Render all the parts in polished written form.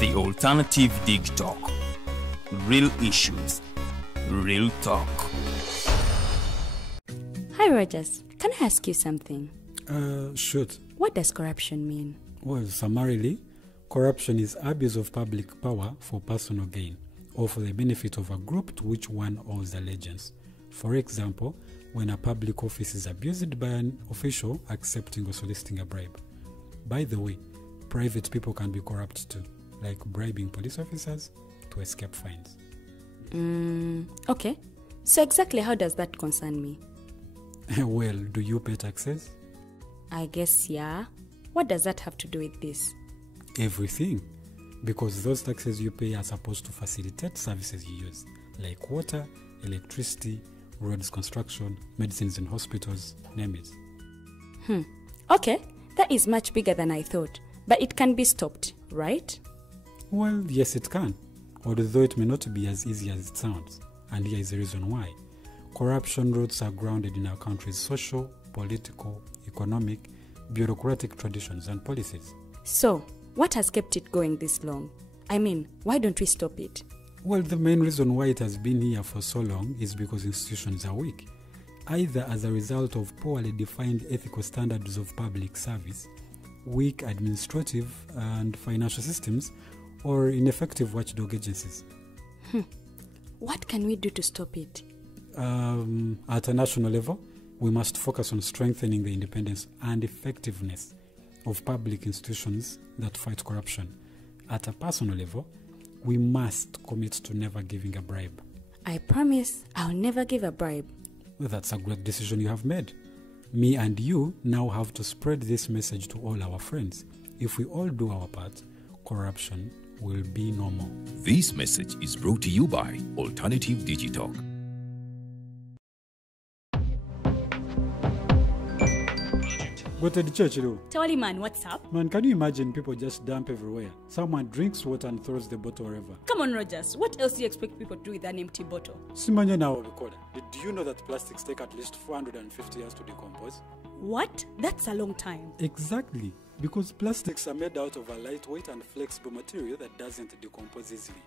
The Alternative Dig Talk. Real issues, real talk. Hi Rogers, can I ask you something? Shoot. What does corruption mean? Well, summarily, corruption is abuse of public power for personal gain or for the benefit of a group to which one owes allegiance. For example, when a public office is abused by an official accepting or soliciting a bribe. By the way, private people can be corrupt too, like bribing police officers to escape fines. Okay. So exactly how does that concern me? Well, do you pay taxes? I guess, yeah. What does that have to do with this? Everything. Because those taxes you pay are supposed to facilitate services you use, like water, electricity, roads construction, medicines in hospitals, name it. Okay, that is much bigger than I thought. But it can be stopped, right? Well, yes it can, although it may not be as easy as it sounds. And here is the reason why. Corruption roots are grounded in our country's social, political, economic, bureaucratic traditions and policies. So, what has kept it going this long? I mean, why don't we stop it? Well, the main reason why it has been here for so long is because institutions are weak, either as a result of poorly defined ethical standards of public service, weak administrative and financial systems, or ineffective watchdog agencies. What can we do to stop it? At a national level, we must focus on strengthening the independence and effectiveness of public institutions that fight corruption. At a personal level, we must commit to never giving a bribe. I promise I'll never give a bribe. Well, that's a great decision you have made. Me and you now have to spread this message to all our friends. If we all do our part, corruption will be no more. This message is brought to you by Alternative Digital. Go to the church, though. Tawali man, what's up? Man, can you imagine people just dump everywhere? Someone drinks water and throws the bottle wherever. Come on, Rogers. What else do you expect people to do with an empty bottle? Simanya now, recorder. Did you know that plastics take at least 450 years to decompose? What? That's a long time. Exactly. Because plastics are made out of a lightweight and flexible material that doesn't decompose easily.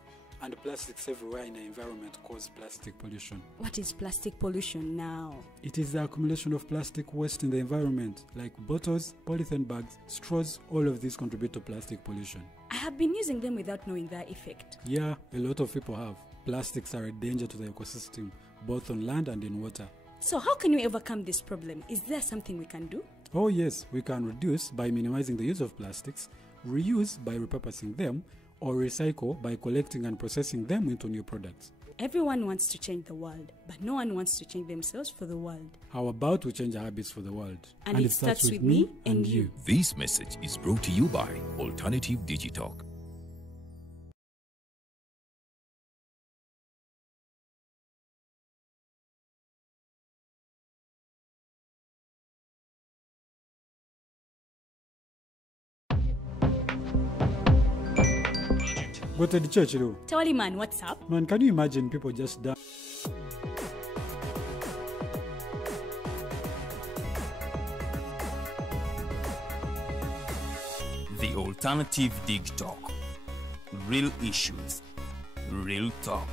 And plastics everywhere in the environment cause plastic pollution. What is plastic pollution now? It is the accumulation of plastic waste in the environment, like bottles, polythene bags, straws. All of these contribute to plastic pollution. I have been using them without knowing their effect. Yeah, a lot of people have. Plastics are a danger to the ecosystem, both on land and in water. So how can we overcome this problem? Is there something we can do? Oh yes, we can reduce by minimizing the use of plastics, reuse by repurposing them, or recycle by collecting and processing them into new products. Everyone wants to change the world, but no one wants to change themselves for the world. How about we change our habits for the world? And it starts with me and you. This message is brought to you by Alternative Digital. Go to the church, though. Tawali man, what's up? Man, can you imagine people just dump? The Alternative Dig Talk. Real issues, real talk.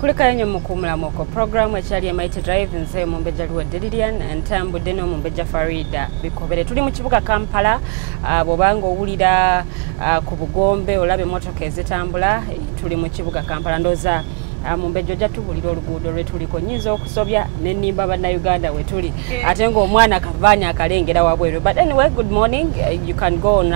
Kulika yenye mukumula moko programu ekyali Mighty Drive nze Mumbeja Luwedde Lilian entambudde no Mumbeja Farida bikobere tuli mu kibuga Kampala bobanga owulira ku Bugombe olabe motoka ezitambula tuli mu kibuga Kampala ndoza Mumbeja ojja tubulira oluguudo lwetuliko nyinza okusobya n'ennimba bannayuganda we tuli ate ng'omwana kavaanya akalengera wabweru. But anyway, good morning. You can go on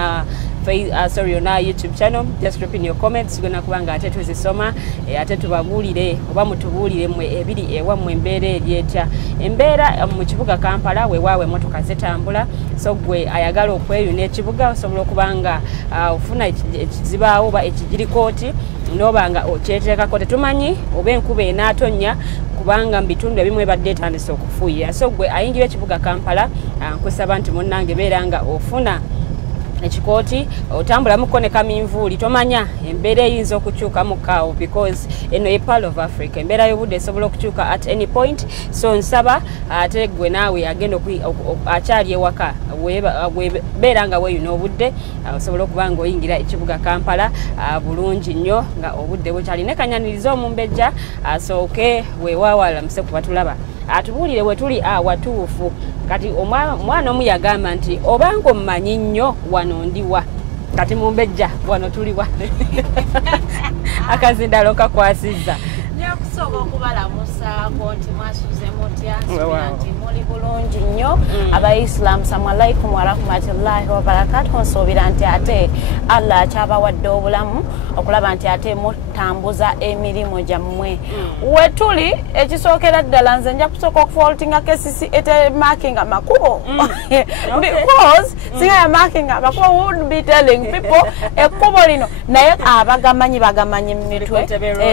on our YouTube channel. Just drop in your comments. Tugenda kubanga ate tuzisoma ate tubabuulire oba mutubuulire mwe ebiri ewammwe embeera eryetya. Embeera mu kibuga Kampala weewaawe emmotoka zitambula, so gwe ayagala okweyuna ekibuga osobola okubanga ofuna ekizibaawo oba ekigirikooti n'obanga okyeteekako. Tetumanyi oba enkuba enaatonnya kubanga mu bitundu ebimu ebadde etandise okufuuyira. So gwe ayingira ekibuga Kampala, nkusaba nti munnange beera nga ofuna ekikooti otambulamuko ne kaminvuuli. Tomanya embeera eyinza okukyuka mu kaawo because eno ye part of Africa. Embeera y'obudde esobola okukyuka at any point. So nsaba ate gwe naawe agenda akyali ewaka beera nga weeyuna obudde osobola okuba nga oyingira ekibuga Kampala bulungi nnyo nga obudde bukyali. Ne kanyaniriza omumbejja asooke weewaawo alamuse ku batulaba atubuulire we tuli awatuufu. Kati omwana omu yagamba nti obanga omumanyi nnyo wano ndiwa. Kati mumbejja wano tuliwa. Akazindalo kakwasizza. Nyakusooka okubalamusaako nti mwasuze mutya nti muli bulungi nnyo. Abaislam assalamu alaikum wa rahmatullahi wa barakatuh. Nsuubira nti ate Allah akyabawadde obulamu okulaba nti ate mutambuza emirimu gyammwe. We tuli ekisookera ddala nze nja kusooka okufaultinga KCC ete marking amakubo because singa ya marking amakubo would be telling people ekkubo lino naye abagamanyi mu mitwe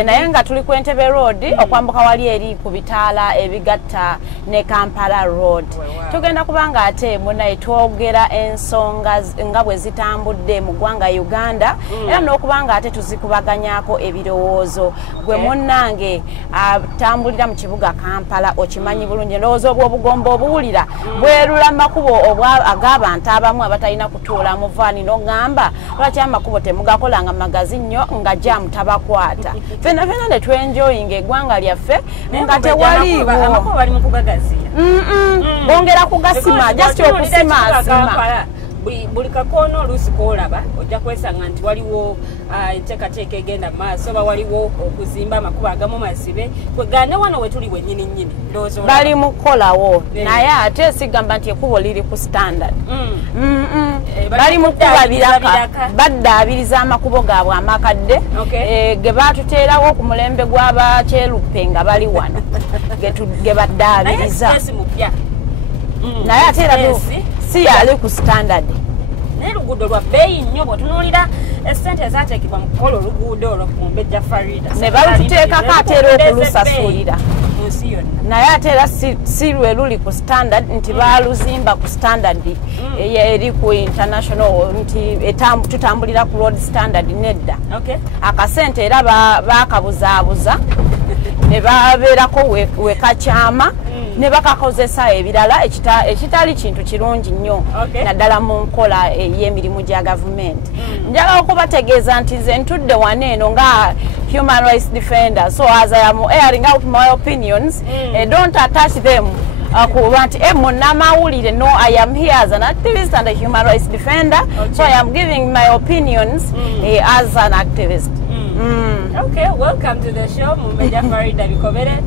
naye nga tuli ku Entebbe Road okwambuka wali eri ku bitaala ebigatta ne Kampala Road. Tugenda kubanga ate munaye twogera ensonga nga bwe zitambudde mu ggwanga Uganda era n'okubanga ate tuzikubaganyako ebirowoozo. Gwe munnange atambulira mu kibuga Kampala okimanyi bulungi ndowooza obw'obugombo obuwulira bwerula makubo ag'abantu abamu abatalina kutuula mu vaani n'ogamba lwaki amakubo temugakolanga magazi nnyo nga jamu tabakwata. Fena ne twenjoyinga eggwanga lyaffe nga tewaliiwo bongera kugasima just okusimaasima. Buli kakono oluusi koolaba ojja kwesanga nti waliwo enteekateeka egenda mu maaso oba waliwo okuzimba amakubo agamu masibe kwegane wano we tuli wennyini bali mu kukolawo naye ate sigamba nti ekkubo liri ku standard. Bali mu kuba biraka baddaabiriza amakubo gaabwe amakadde ge baatuteerawo ku mulembe gw'abakyeruppe nga bali wano ge baddaabiriza naye ate era si yali ku standard. Naye luguudo lwa bbeeyi nnyo bw'otunuulira essente ezaateekebwa mu kukola oluguudo olwo ku Mumbejja Farida ne balututeekako ate era okulusasulira munsi yonna. Naye ate era si lwe luli ku standard nti baaluzimba ku standard eri ku international nti tutambulira ku road standard nedda. Akasente era baakabuzaabuza ne babeerako wekakyama ne bakakozesa ebirala ekitali kintu kirungi nnyo naddala mu nkola ey'emirimu gya gavumenti. Njagala okubategeeza nti nze ntudde wano eno nga human rights defender, so as I am airing out my opinions, don't attach them kuba nti munnamawulire. No, I am here as an activist and a human rights defender, so I am giving my opinions as an activist. Okay, welcome to the show. Mumbejja Farida Bikobere.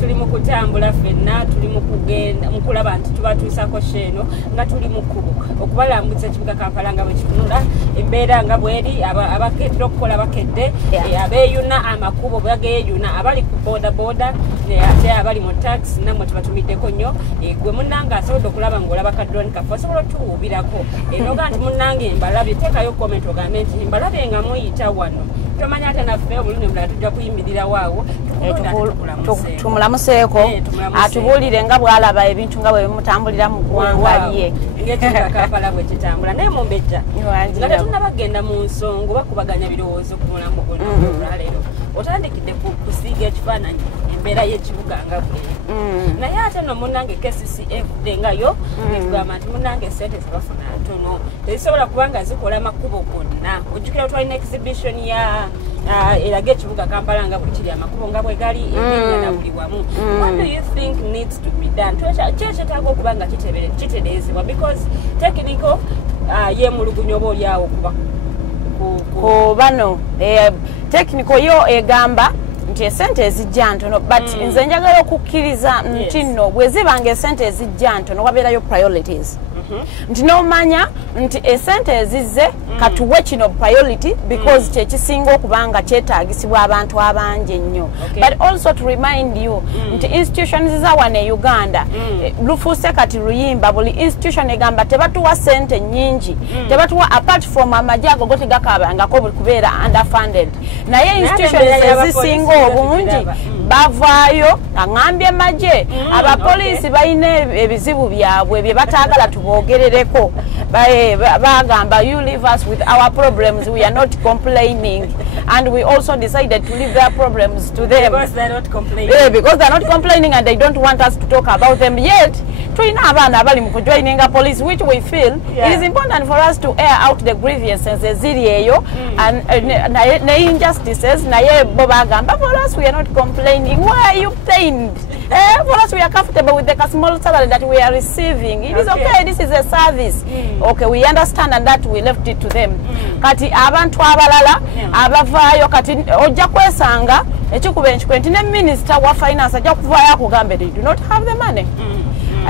Tuli mu kutambula ffenna, tuli mu kugenda mukulaba nti tubatuusako sheeno nga tuli mu kkubo okubalambutsa ekibuga Kampala nga bwe kitunula embeera nga bweri abakedde okukola bakedde abeeyuna amakubo bageeyuna abali ku boda ate abali mu taxi namwe tubatumiddeko nnyo. Gwe munnange asobodde okulaba ng'olaba kadroni kaffe osobola otuwuubirako noga nti munnange mbalabye teekayo comment ogambe nti mbalabye nga muyita wano. Tomanya ate naffe obulungi mulala tujja kuyimirira waawo tumulamuseeko atubuulire nga bw'alaba ebintu nga bwe bimutambulira mu ggwanga lye ng'ekibuga Kampala bwe kitambula. Naye Mumbejja nga tetunnabagenda mu nsonga bakubaganya birowoozo ku mulamu gonna olwaleero otandikidde kusiiga ekifaananyi embeera y'ekibuga nga bweri. Naye ate no munnange KCCF dengayo nekugamba nti munnange sente zebafuna ntono tezisobola kubanga zikola amakubo gonna. Ojjukira twalina exhibition ya eraga ekibuga Kampala nga bwe kiri amakubo nga bwe gali erinnya na buli wamu. What do you think needs to be done? Kyetaaga okuba nga kitereezebwa because technical yeemulugunya oba oliawo kuba ku bano technical yo egamba nti esente ezijja ntono but nze njagala okukkiriza nti nno bwe zibanga esente ezijja ntono wabeerayo priorities nti nomanya nti esente ezizze katuwe kino priority because kyekisinga okubanga kyetaagisibwa abantu abangi ennyo but also to remind you nti institutions za wane e Uganda lufuuse kati luyimba buli institution egamba tebatuwa sente nyingi tebatuwa apart from amajago gote gakabangako kubeera underfunded naye institutions ezisinga obungi bavaayo aŋambye maje abapoliisi balina ebizibu byabwe bye bataagala tuboogerereko bagamba you leave us with our problems we are not complaining and we also decided to leave their problems to them because they're not complaining because they're not complaining and they don't want us to talk about them yet tulina abaana abali mu kujoininga police which we feel it is important for us to air out the grievances eziri eyo and the injustices naye bo bagamba for us we are not complaining why are you pained for us we are comfortable with the small salary that we are receiving it is okay this is a service okay we understand and that we left it to them kati abantu abalala abavaayo kati ojja kwesanga ekikuba enkikwenti ne minister wa finance ajja kuvaayo akugambe they do not have the money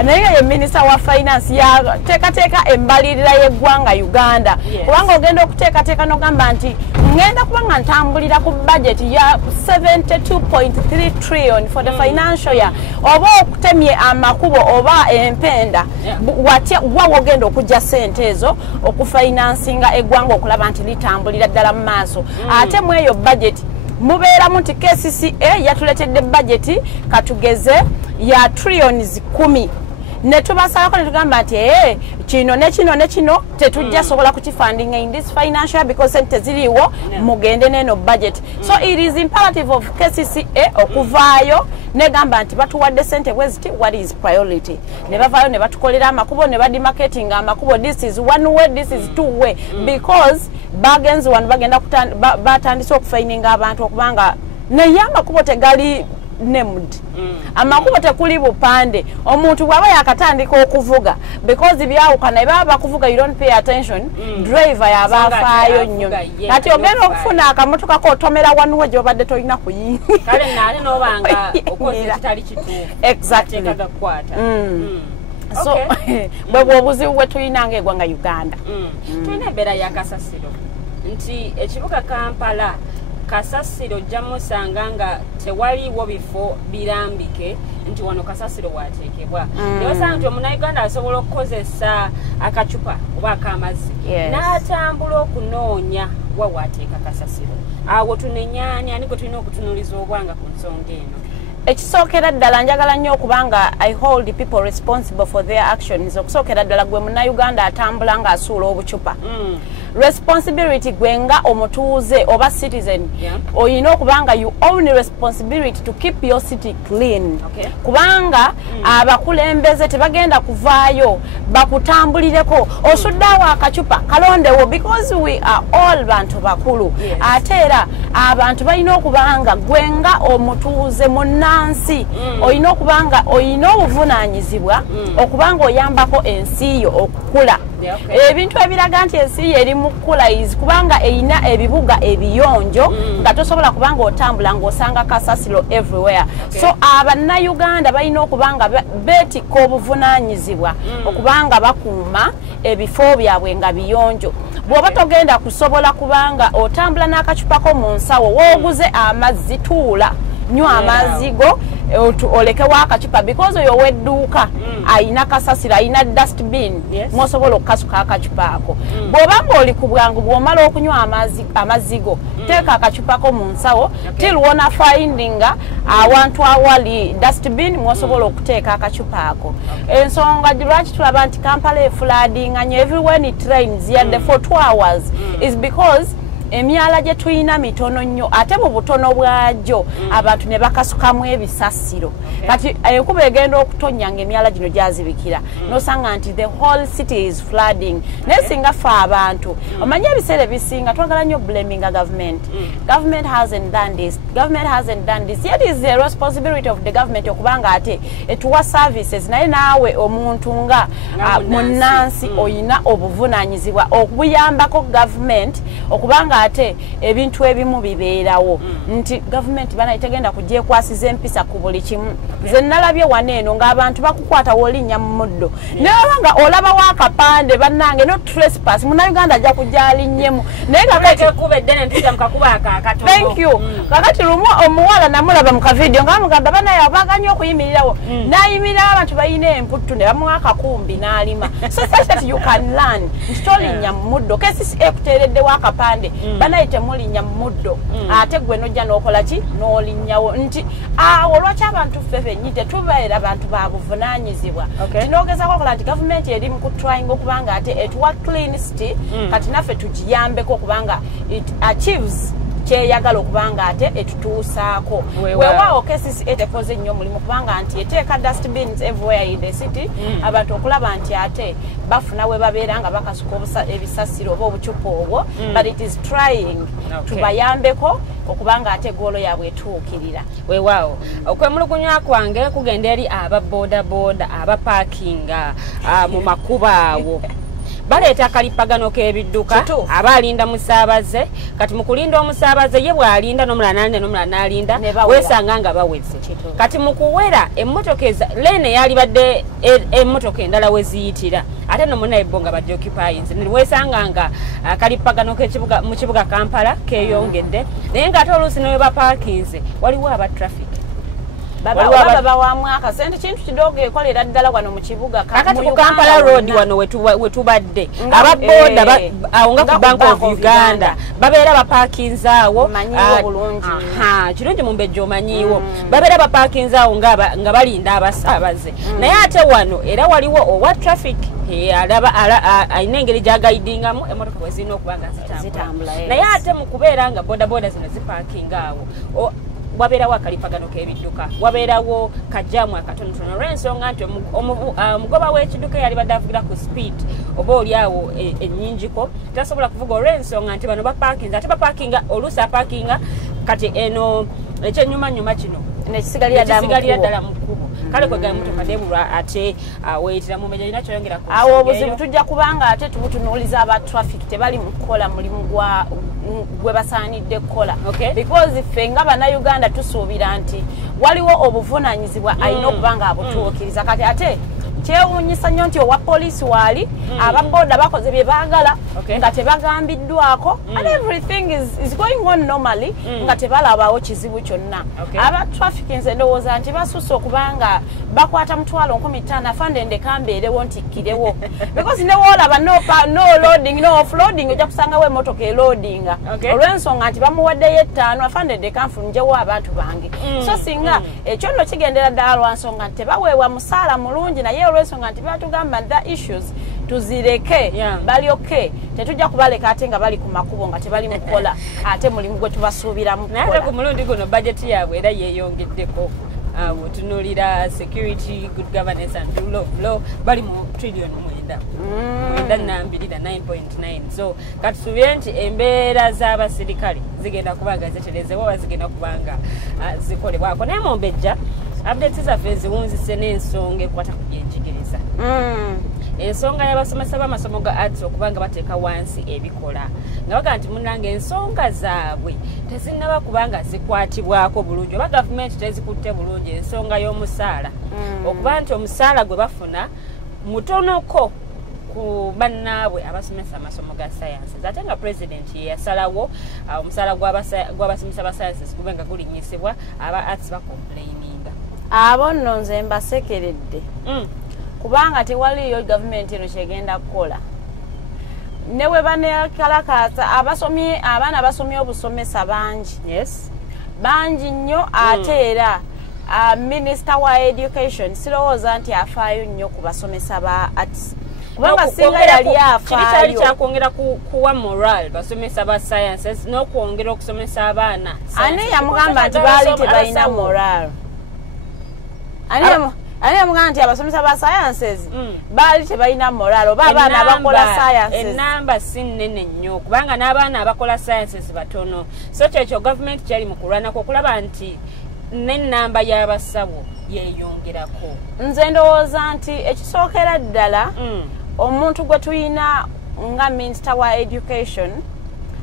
naye ye minister wa finance ya teekateeka embalirira y'eggwanga Uganda kubanga ogenda okuteekateeka n'ogamba nti ngenda kubanga ntambulira ku budget ya 72.3 trillion for the financial year oba okutemye amakubo oba empenda wa ogenda okujja sente ezo okufinansinga eggwanga okulaba nti litambulira ddala mu maaso ate mu eyo budget mubeeramu nti KCCA yatuletedde budget katugeze ya trillions 10 ne tubasalako ne tugamba nti kino ne kino ne kino tetujja sobola kukifunding in this financial because sente ziriwo mugende neno budget so it is imperative of KCCA okuvaayo negamba nti batuwadde sente bweziti what is priority ne bavaayo ne batukolera amakubo ne badimarketing amakubo this is one way this is two way because bagenzi wano bagenda batandise okufininga abantu okubanga naye amakubo tegali named amakubo tekuli bupande omuntu bwaba yakatandika okuvuga because byawukana baba bakuvuga you don't pay attention driver yabafaayo nnyo kati ogenda okufuna akamotoka ko otomera wanu wejo badde tolina kuyinga kale nale nobanga okoze kitali kituufu exactly so bwe obuzibu bwe tulina ng'eggwanga Uganda tulina embeera ya kasasiro nti ekibuga Kampala kasasiro jamusanga nga tewaliwo bifo birambike nti wano kasasiro wateekebwa niwasanga nti omunauganda asobola okukozesa akacupa oba akamazzi n'atambula okunoonya wa wateeka kasasiro awo tunenyanya ani gwe tulina okutunuliza obwanga ku nsonga eno ekisookera ddala njagala nnyo okubanga I hold people responsible for their actions okusookera ddala gwe munauganda atambula ng'asuula obucupa responsibility gwenga omutuuze oba citizen oyina okubanga you own responsibility to keep your city clean kubanga abakulembeze tebagenda kuvaayo bakutambulireko osuddaawo akacupa kalondewo because we are all bantu bakulu ate era abantu balina okubanga gwenga omutuuze munnansi oyina okubanga oyina obuvunaanyizibwa okubanga oyambako ensi yo okukula ebintu ebiraga nti ensi eri mu kukula kubanga eyina ebibuga ebiyonjo nga tosobola kubanga otambula ng'osanga kasasiro everywhere so abannayuganda balina okubanga beetikka obuvunaanyizibwa okubanga bakuuma ebifo byabwe nga biyonjo bw'oba togenda kusobola kubanga otambula n'akacupako mu nsawo wooguze amazzi tuula nywa amazzi go olekewo akacupa because oyo wedduuka ayina kasasiro ayina dustbin mwosobola okukasuka akacupa ako bw'oba ng'oli ku bwangu bw'omala okunywa amazzi go teeka akacupako mu nsawo till wona findinga awantu awali dustbin mwosobola okuteeka akacupa ako ensonga lwaki tulaba nti Kampala efulaadinga nnyo everywhere it rains yadde for 2 hours is because emyala gye tuyina mitono nnyo ate mu butono bwagyo abantu ne bakasukamu ebisasiro kati enkuba egenda okutonnya ng'emyala gino gyazibikira nosanga nti the whole city is flooding naye singa ffe abantu omanye ebiseera ebisinga twagala nnyo blaminga government hasn't done this yet is the responsibility of the government okubanga ate etuwa services naye naawe omuntu nga munnansi oyina obuvunaanyizibwa okuyambako government okubanga kubanga ate ebintu ebimu bibeerawo nti gavumenti bana tegenda kugyekwasiza empisa ku buli kimu nze nalabye waneeno ng'abantu bakukwata wolinnya mu muddo naye nga olaba wakapande bannange no trespass munnayuganda ajja kujja alinnyemu naye thank you kakati lumu omuwala namulaba mu kavidiyo ng'amugamba banaye abaganya okuyimirirawo n'ayimirirawo abantu balina emputtu ne bamuwa akakumbi n'alima so such that you can learn nti tolinnya mu muddo kesisi ekuteereddewo akapande banaye temulinnya mu muddo ate gwe nojja n'okola ki n'olinnyawo nti awo lwaki abantu ffe fennyini tetubeera abantu ba buvunaanyizibwa tinoogezako okola nti gavumenti eri mu kutrying okubanga ate etuwa clean city kati naffe tugiyambeko okubanga it achieves kyeyagala okubanga ate etutuusaako weewaawo kesisi etekoze nnyo omulimu kubanga nti eteeka dustbins everywhere in the city abantu okulaba nti ate bafuna we babeera nga bakasuka ebisasiro oba obucupa obwo but it is trying tubayambeko okubanga ate goolo yaabwe etuukirira weewaawo okwemulugunywa kwange kugenda eri ababoodabooda abapaakinga mu makuba awo baleeta akalipagano k'ebidduka aba alinda musaabaze kati mu kulinda omusaabaze ye bw'alinda n'omulala n'alinda weesanga nga baweze kati mu kuwera emmotoka leene yali badde emmotoka endala we ziyitira ate nomunaye bo nga badde occupyinze weesanga nga akalipagano mu kibuga Kampala keeyongedde naye ng'ate oluusi ne we bapaakinze waliwo aba traffic baba wa mwaka sente kintu kidogo ekolera ddala wano mu kibuga kakati ku Kampala road wano wetubadde ababoda awo nga ku Bank of Uganda babeera bapaakinze awo kirungi mumbejja omanyiiwo babeera bapaakinze awo nga balinda abasaabaze naye ate wano era waliwo owa traffic alaba ayina engeri gyagaidingamu emmotoka bwe zirina okuba nga zitambula naye ate mu kubeera nga bodaboda zino zipaakinga awo wabeerawo akalipagano k'ebidduka wabeerawo kajjaamu akatonotono olw'ensonga nti omugoba w'ekidduka yali badde avugira ku speed oba oliawo ennyingiko tasobola kuvuga olw'ensonga nti bano bapaakinga ate bapaakinga oluusi apaakinga kati eno ekyennyumanyuma kino nekisigalira ddala mu kkubo kale kwegala emmotoka debulwa ate weeyitira mu meja lina kyoyongera awo obuzibu tujja kubanga ate tubutunuuliza aba traffic tebali mu kukola mulimu gwe basaanidde kukola because ffe nga bannayuganda tusuubira nti waliwo obuvunaanyizibwa alina okuba nga abutuukiriza kati ate kyewuunyisa nnyo nti owa poliisi waali ababoda bakoze bye baagala nga tebagambiddwako and everything is going on normally nga tebalabawo kizibu kyonna aba traffic nze ndowooza nti basusse okuba nga bakwata mutwalo 15 afande ndeka mbeerewo ntikkirewo because ne woolaba no loading no offloading ojja kusangawo emmotoka eloadinga olw'ensonga nti bamuwaddeyo 5 afande ndeka nfunjewo abantu bange so singa ekyo nno kigendera ddala lwansonga nti tebaweebwa musaala mulungi naye olw'ensonga nti batugamba the issues tuzireke balyoke tetujja kubaleka ate nga bali ku makubo nga tebali mukola ate mulimu gwe tubasuubiramu naye ate ku mulundi guno bajeti yaabwe era yeeyongeddeko tunuulira security good governance and rule of law bali mu trillion mwenda nambirira 9.9 so katusuubire nti embeera z'abasirikale zigenda kubanga zeterezewo oba zigenda kubanga zikolebwako naye mumbejja updates zaffe ziwunzise n'ensonga ekwata ku byenjigiriza ensonga y'abasomesa b'amasomo ga arts okubanga bateeka wansi ebikola nga baga nti munnange ensonga zaabwe tezinnaba kubanga zikwatibwako bulungi oba gavumenti tezikutte bulungi ensonga y'omusaala okuba nti omusaala gwe bafuna mutonoko ku bannaabwe abasomesa amasomo ga sciences ate nga president yeyasalawo omusaala gw'abasomesa ba sciences gube nga gulinnyisibwa aba arts bacomplaininga abo nno nze mbasekeredde kubanga tewaliyo gavumenti eno kyegenda kukola newe banekalakasa abaana basomye obusomesa bangi nnyo ate era minisita wa education sirowooza nti afaayo nnyo ku basomesa ba arts kubanga singa yali afaayo kyali kyakwongera kuwa moral basomesa ba sciences n'okwongera okusomesa abaana ani yamugamba nti baali tebalina moral ani yamugamba nti abasomesa ba sciences baali tebalina moral oba abaana abakola sciences ennamba si nnene nnyo kubanga n'abaana abakola sciences batono so kyekyo gavumenti kyali mu kulwanako okulaba nti n'ennamba y'abasawo yeeyongerako nze ndowooza nti ekisookera ddala omuntu gwe tulina nga minisita wa education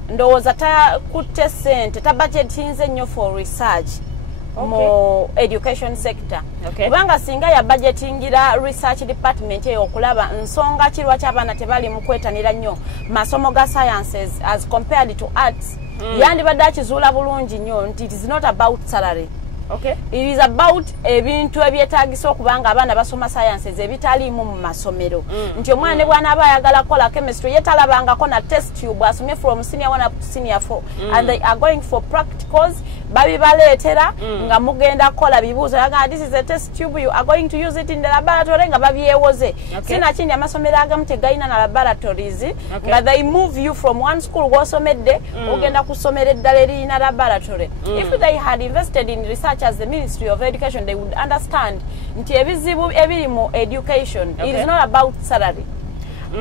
ndowooza takutte ssente tabudgetinze nnyo for research mu education sector kubanga singa ya budgetingira research department eyo okulaba nsonga ki lwaki abaana tebali mu kwetanira nnyo masomo ga sciences as compared to arts yandibadde akizuula bulungi nnyo nti it is not about salary. It is about ebintu ebyetaagisa okubanga abaana basoma sciences ebitaliimu mu masomero nti omwana ne bw'anaaba ayagala kukola chemistry yetalabangako na test tube asomye from senior 1 up to senior 4 and they are going for practicals babibaleetera nga mugenda kukola bibuuzo yaga this is a test tube you are going to use it in the laboratory nga babyewoze sinakindi amasomero agamu tegalina na laboratories nga they move you from one school gw'osomedde ogenda kusomera eddala eriyina laboratory if they had invested in research as the Ministry of Education they would understand nti ebizibu ebiri mu education it is not about salary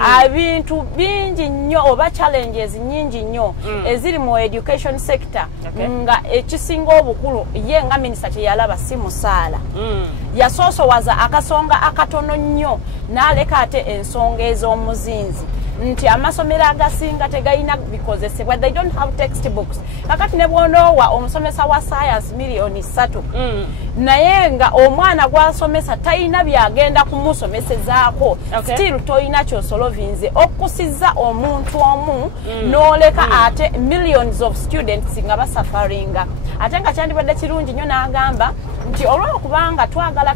abintu bingi nnyo oba challenges nyingi nnyo eziri mu education sector nga ekisinga obukulu ye nga minisita kyeyalaba si musaala yasoosowaza akasonga akatono nnyo n'aleka ate ensonga ez'omuzinzi nti amasomero agasinga tegayina bikozesebwa they don't have textbooks kakati ne bwonoowa omusomesa wa science miliyoni 3 naye nga omwana gw'asomesa talina byagenda kumusomesezaako still toyina kyosolovinze okusiza omuntu omu n'oleka ate millions of students nga basafaringa ate nga kyandibadde kirungi nnyo n'agamba nti olw'okubanga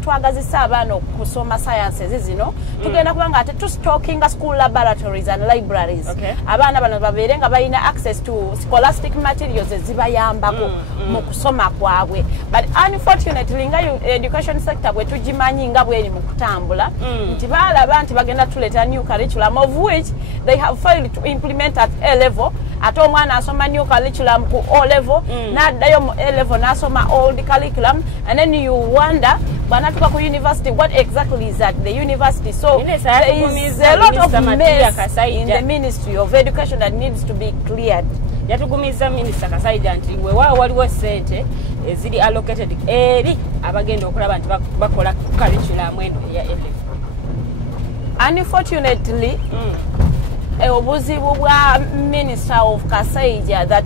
twagazisa abaana okusoma sciences zino tugenda kubanga ate tustockinga school laboratories and libraries abaana bano babeere nga balina access to scholastic materials ezibayambako mu kusoma kwabwe but unfortunately nga education sector bwe tugimanyi nga bweri mu kutambula nti baalaba nti bagenda tuleeta new curriculum of which they have failed to implement at A level ate omwana asoma new curriculum ku O level n'addayo mu A level n'asoma old curriculum and then you wonder bwanatuka ku university what exactly is at the university so there is a lot of mess in the Ministry of Education that needs to be cleared. Yatugumiza Minister Kasaija nti weewaawo waliwo ssente eziri allocated eri abagenda okulaba nti bakola curriculum eno ya A-level. Unfortunately obuzibu bwa Minister of Kasaija that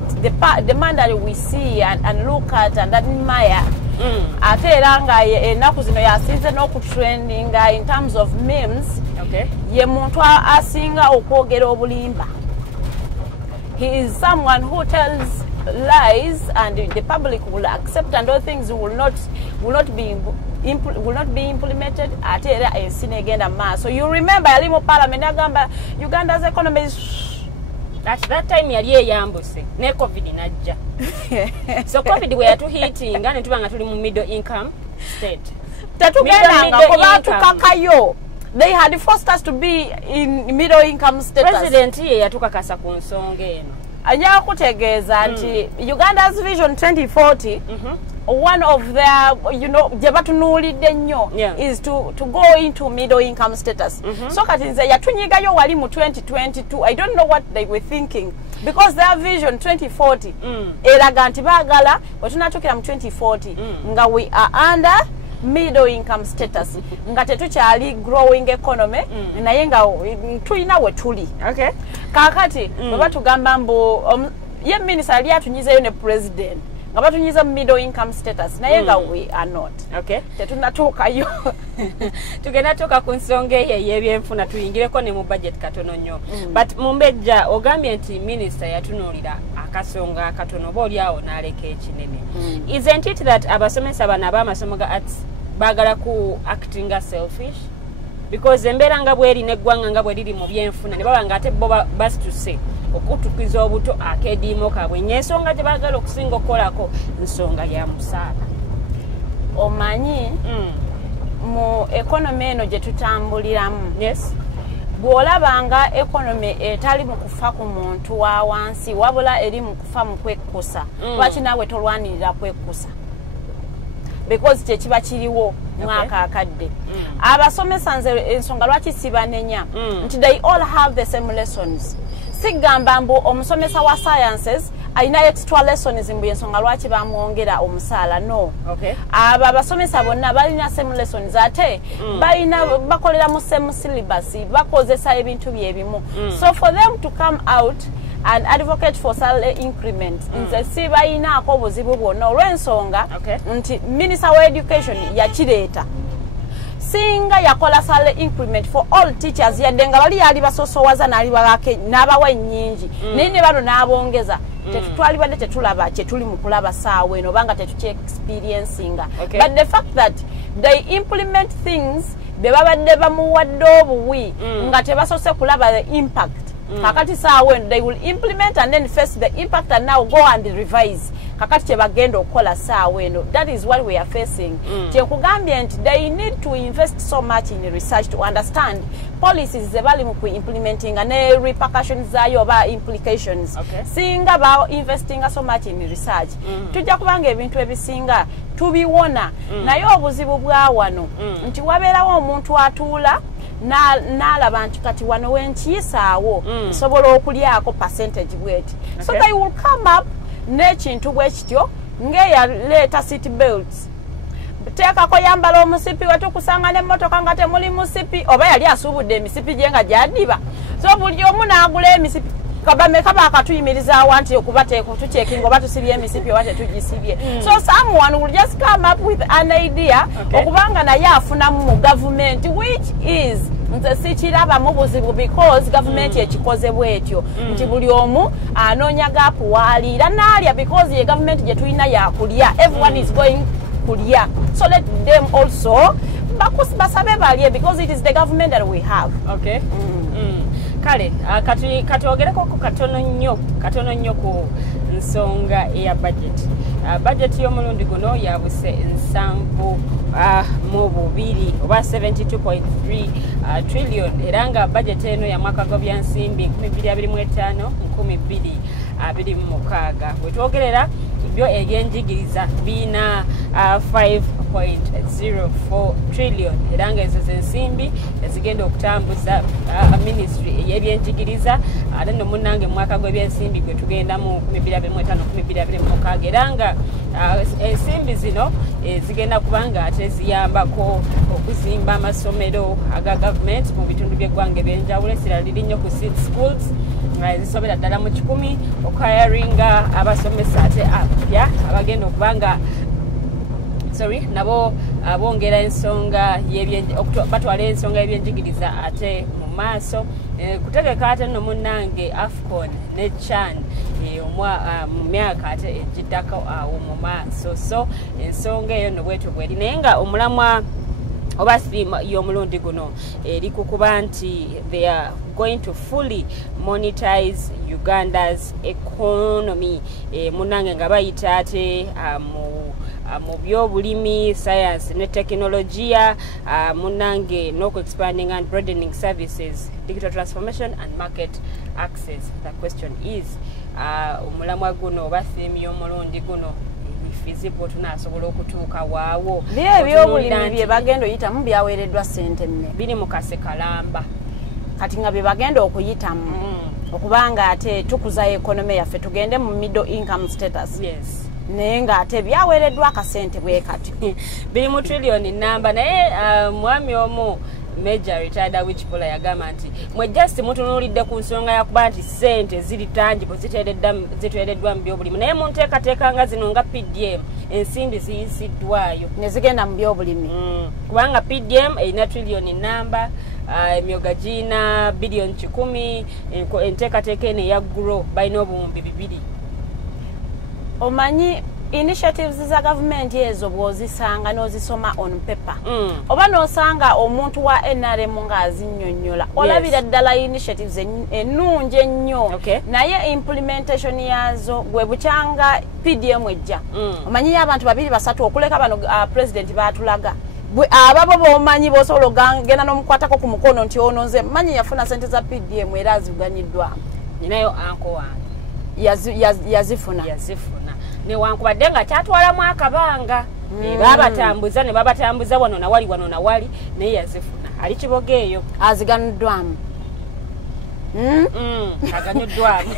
the man that we see and look at and admire ate era nga ennaku zino yasinze n'okutrendinga in terms of memes ye muntu asinga okwogera obulimba. He is someone who tells lies and the public will accept and all things will not be implemented ate era ensi negenda maaso. So you remember yali mu parliament agamba Uganda's economy is at that time yali eyambuse ne COVID najja so COVID we yatu hitting nga ne tubanga tuli mu middle income state tatugenda kuba tukakayo. They had forced us to be in middle income status. President ye yatukakasa ku nsonga eno anya kutegeeza nti Uganda's Vision 2040 one of their jebatunuulidde nnyo is to go into middle income status. So kati nze yatunyigayo wali mu 2022 I don't know what they were thinking because their Vision 2040 eraga nti baagala wetunatukira mu 2040 nga we are under middle income status nga tetukyali growing economy naye nga tulina we tuli kakati bwe batugamba mbu ye minister ali atunyizeyo ne president nga batunyiza middle income status naye nga we are not tetunatuukayo tugenda tuuka ku nsonga eyo ey'ebyenfuna tuyingireko ne mu budget katono nnyo but Mumbejja ogambye nti minister yatunuulira akasonga akatono oba oliawo n'aleka ekinene isn't it that abasomesa bano ab'amasomo ga arts baagala ku actinga selfish because embeera nga bweri neggwanga nga bwe liri mu byenfuna ne baba nga ate bo basituse okutukiza obuto akeediimo kaabwe nyensonga gye baagala okusinga okukolako nsonga ya musaala. Omanyi mu economy eno gye tutambuliramu bw'olabanga economy etali mu kufa ku muntu wa wansi wabula eri mu kufa mu kwekkusa lwaki naawe tolwanirira kwekkusa because kyekiba kiriwo mwaka akadde abasomesa nze ensonga lwaki sibanenya nti they all have the same lessons. Sigamba mbu omusomesa wa sciences alina extra lessons mbu ensonga lwaki bamwongera omusaala no abo abasomesa bonna balina same lessons ate balina bakolera mu same syllabus bakozesa ebintu byebimu so for them to come out an advocate for salary increment nze sibayinaako obuzibu bwonna olw'ensonga nti Minister wa Education yakireeta singa yakola salary increment for all teachers yadde nga bali yali basosowaza n'abawa ennyingi naye ne bano n'abongeza tetutwalibadde tetulaba kyetuli mu kulaba saawa eno obanga tetukyexperiencinga but the fact that they implement things be babadde bamuwadde obuwi nga tebasose kulaba the impact kakati saawa eno they will implement and then face the impact and now go and revise kakati kyebagenda okukola saawa eno. That is what we are facing. Kyekugambye nti they need to invest so much in research to understand policies zebali mu implementing ne repercussions zayo oba implications. Singa ba investing so much in research tujja kubanga ebintu ebisinga tubiwona naye obuzibu bwa wano nti wabeerawo omuntu atuula n'alaba nti kati wano wenkiisaawo nsobola okulyako percentage bweti so they will come up n'ekintu bwe kityo ng'eyaleeta seat belts teekako yambala omusipi wetukusanga n'emmotoka nga temuli musipi oba yali asuubudde emisipi gye nga gyaddiba so buli omu n'agula emisipi kabameka bakatuyimirizaawo nti okuba tucekinga oba tusibye emisipi oba tetugisibye so someone will just come up with an idea okubanga naye afunamu mu government which is nze sikiraba mu buzibu because government ekikoze bwetyo nti buli omu anoonya gaapu waalira n'alya because ye government gye tulina yakulya everyone is going kulya so let them also basabe balye because it is the government that we have. Kale katwogereko katono nnyo ku nsonga eya budget. Budget y'omulundi guno yabuse ensanvu mu bubiri oba 72.3 trillion era nga budget eno ya mwaka gw'ebyansimbi 2025 2026 wetwogerera ebyo ebyenjigiriza biina 5.04 trillion era nga ezo zensimbi ezigenda okutambuza ministry ey'ebyenjigiriza ate nno munnange mwaka gw'ebyensimbi gwe tugenda mu 2025-2026 era nga ensimbi zino zigenda kubanga ate ziyambako okuzimba amasomero aga government mu bitundu by'eggwanga ebyenjawulo essira liri nnyo ku seed schools zisobera ddala mu 10 okuhayaringa abasomesa ate apya abagenda okubanga nabo bongera ensonga batwala ensonga y'ebyenjigiriza ate mu maaso kutegeka ate nno munnange AFCON ne CHAN mu myaka ate egiddako awo mu maaso so ensonga eyo nno bwetyo bweri naye nga omulamwa oba theme y'omulundi guno eri kukuba nti they are going to fully monetize Uganda's economy munnange nga bayita ate mu byobulimi science ne teknologiya munnange n'oku-expanding and broadening services digital transformation and market access. The question is omulamwa guno oba theme y'omulundi guno feasible tunasobola okutuuka waawo by'ebyobulimi bye bagenda oyitamu byaweereddwa ssente mme biri mu kase kalamba kati nga bye bagenda okuyitamu okubanga ate tukuza economy yaffe tugende mu middle income status naye nga ate byaweereddwa akasente bwe kati biri mu trillion namba naye mwami omu Major retired Wichbola yagamba nti mwe just mutunuulidde ku nsonga yakuba nti ssente ziri tangible ziteereddwa mu byobulimi naye munteekateeka nga zino nga PDM ensimbi ziyisiddwayo ne zigenda mu byobulimi kubanga PDM erina trillion namba emyoga giina billion 10 enteekateeka eno eya grow balina obuwumbi 200. Omanyi initiatives za government ezo bwozisanga n'ozisoma on paper oba n'osanga omuntu wa NRM nga azinnyonnyola olabira ddala initiatives ennungi ennyo naye implementation yazo gwe bukyanga PDM ejja omanyi abantu 2-3 okuleka bano president baatulaga ababo bomanyi bosobola ogenda n'omukwatako ku mukono nti ono nze manyi yafuna sente za PDM era aziganyiddwamu ninayo anko wange yazifuna newankubadde nga kyatwalamu akabanga babatambuza ne babatambuza wano nawali naye yazifuna ali kiboga eyo aziganuddwamu aganyuddwamu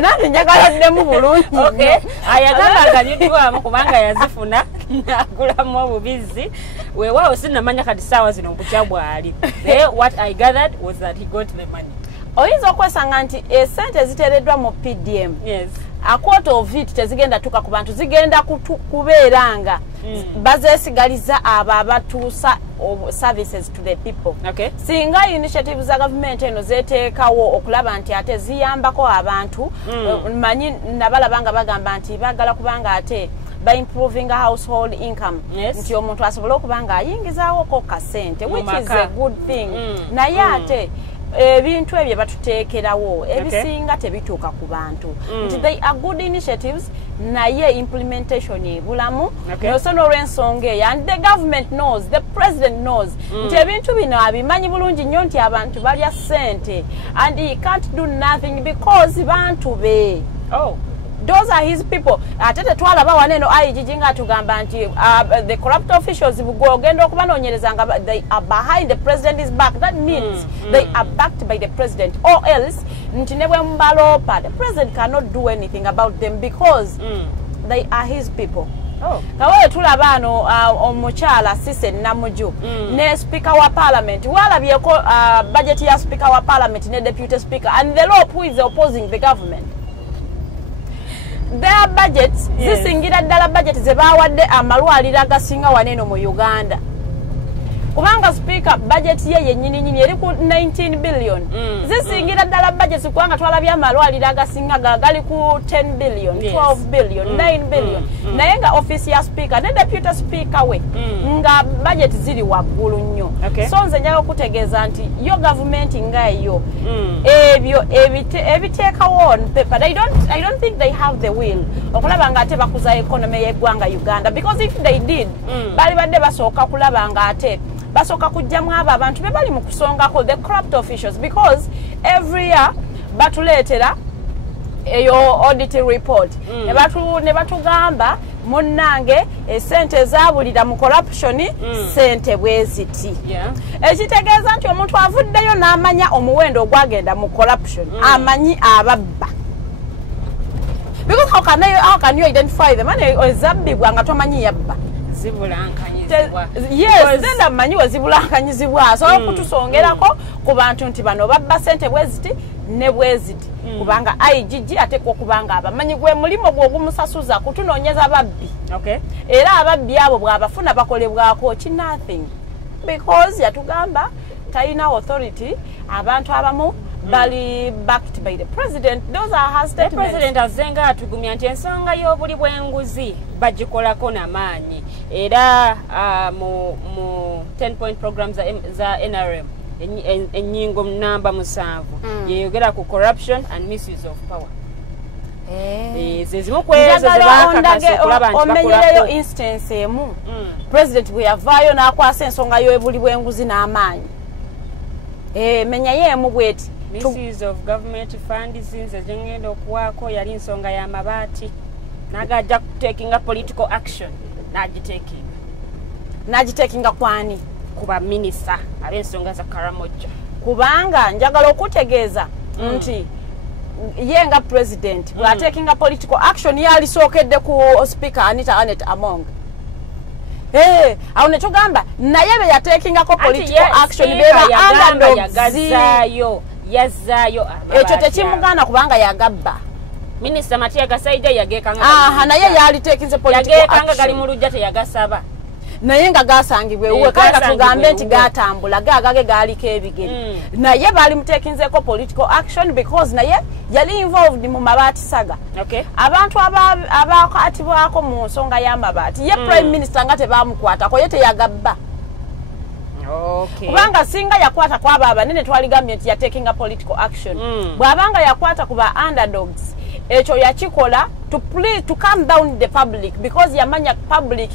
nani njagaladdemu bulungi ayagamba aganyuddwamu kubanga yazifuna agulamu obubizzi weewaawo sinamanya kati saawa zino nkukya bwali naye what I gathered was that he got the money. oyinza okwesanga nti esente ziteereddwa mu PDM a quarter of it tezigenda tuka ku bantu zigenda kubeeranga bazeesigaliza abo abatuusa services to the people. Singa initiatives za government eno zeteekawo okulaba nti ate ziyambako abantu manyi nabalabanga bagamba nti bagala kubanga ate by improving a household income nti omuntu asobola okubanga ayingizaawo ko kasente which is a good thing naye ate ebintu ebyo batuteekerawo ebisinga tebituuka ku bantu nti they are good initiatives naye implementation ebulamu nosona olw'ensonga eyo and the government knows, the president knows nti ebintu bino abimanyi bulungi nnyo nti abantu balya ssente and he can't do nothing because bantu be. Those are his people. Atete twalaba waneno IGG nga tugamba nti the corrupt officials bugogenda okubanonyereza nga they are behind the president is back. That means they are backed by the president, or else nti ne bwe mbalopa the president cannot do anything about them because they are his people. Kawe tulaba ano omukyala Sise Namuju ne speaker wa parliament walabyeko budget ya speaker wa parliament ne deputy speaker and the Lord who is opposing the government. Their budgets zisingira ddala budget ze bawadde amalwaliro agasinga waneno mu Uganda. Kubanga speaker budget ye yennyini eri ku 19 billion. Zisingira ddala budget kubanga twalabya amalwaliro agasinga gali ku 10 billion, 12 billion, 9 billion. Naye nga office ya speaker ne deputy speaker we nga budget ziri waggulu nnyo. So nze njagala okutegeeza nti yo government nga yo ebyo ebiteekawo on paper. I don't think they have the will okulaba nga ate bakuza economy y'eggwanga Uganda because if they did bali badde basooka kulaba nga ate basoka kujjamu abo abantu be bali mu kusongako the corrupt officials because every year batuleetera eyo audit report ne batugamba munnange esente zabulira mu corruption sente bweziti ekitegeeza nti omuntu avuddeyo n'amanya omuwendo ogwagenda mu corruption amanyi ababba because how can you identify them ezabbibwa nga tomanyi yabba yes then amanyi wezibulankanyizibwa so kutusongerako ku bantu nti bano babba sente bweziti ne bweziti kubanga IGG atekwa kubanga abamanyi gwe mulimo gwogumusasuza kutunoonyeza ababbi era ababbi abo bwabafuna bakolebwako nothing because yatugamba taina authority abantu abamu bali backed by the president. Those are her statements. The president azenga atugumya nti ensonga y'obuli bw'enguzi bagikolako n'amaanyi era mu 10-point program za NRM ennyingo namba 7 yeyogera ku corruption and misuse of power. Zezimu kwezo zebakakasa okulaba nti omenyereyo instance emu president bwe yavaayo n'akwasa ensonga y'obuli bw'enguzi n'amaanyi menya yeemu bweti misuse of government funds zinze jengendo okuwaako yali nsonga ya mabaati nagajja taking political action nagitakinga kwani kuba minister ab'ensonga za Karamoja kubanga njagala okutegeeza nti yenga president bw'atakinga political action yali sookedde ku speaker Anita Among awo ne tugamba naye be yatekingako political action beba underdogs yazaayo ekyo tekimugana kubanga yagabba Minister Matia Gasaija yagekanga naye yali tekinze political yagekanga gali mu lujja teyagashaba naye nga gasangibwe uwe kanga tugambe nti gatambula gagage galiko ebigere naye bali mutekinzeko political action because naye yali involved mu mabaati saga abantu abakwatibwako mu nsonga y'amabaati ye prime minister nga tebamukwatako ye teyagabba kubanga singa yakwata kwaba abanene twaligambye nti yatekinga political action bw'abanga yakwata kuba underdogs ekyo yakikola to calm down the public because yamanya public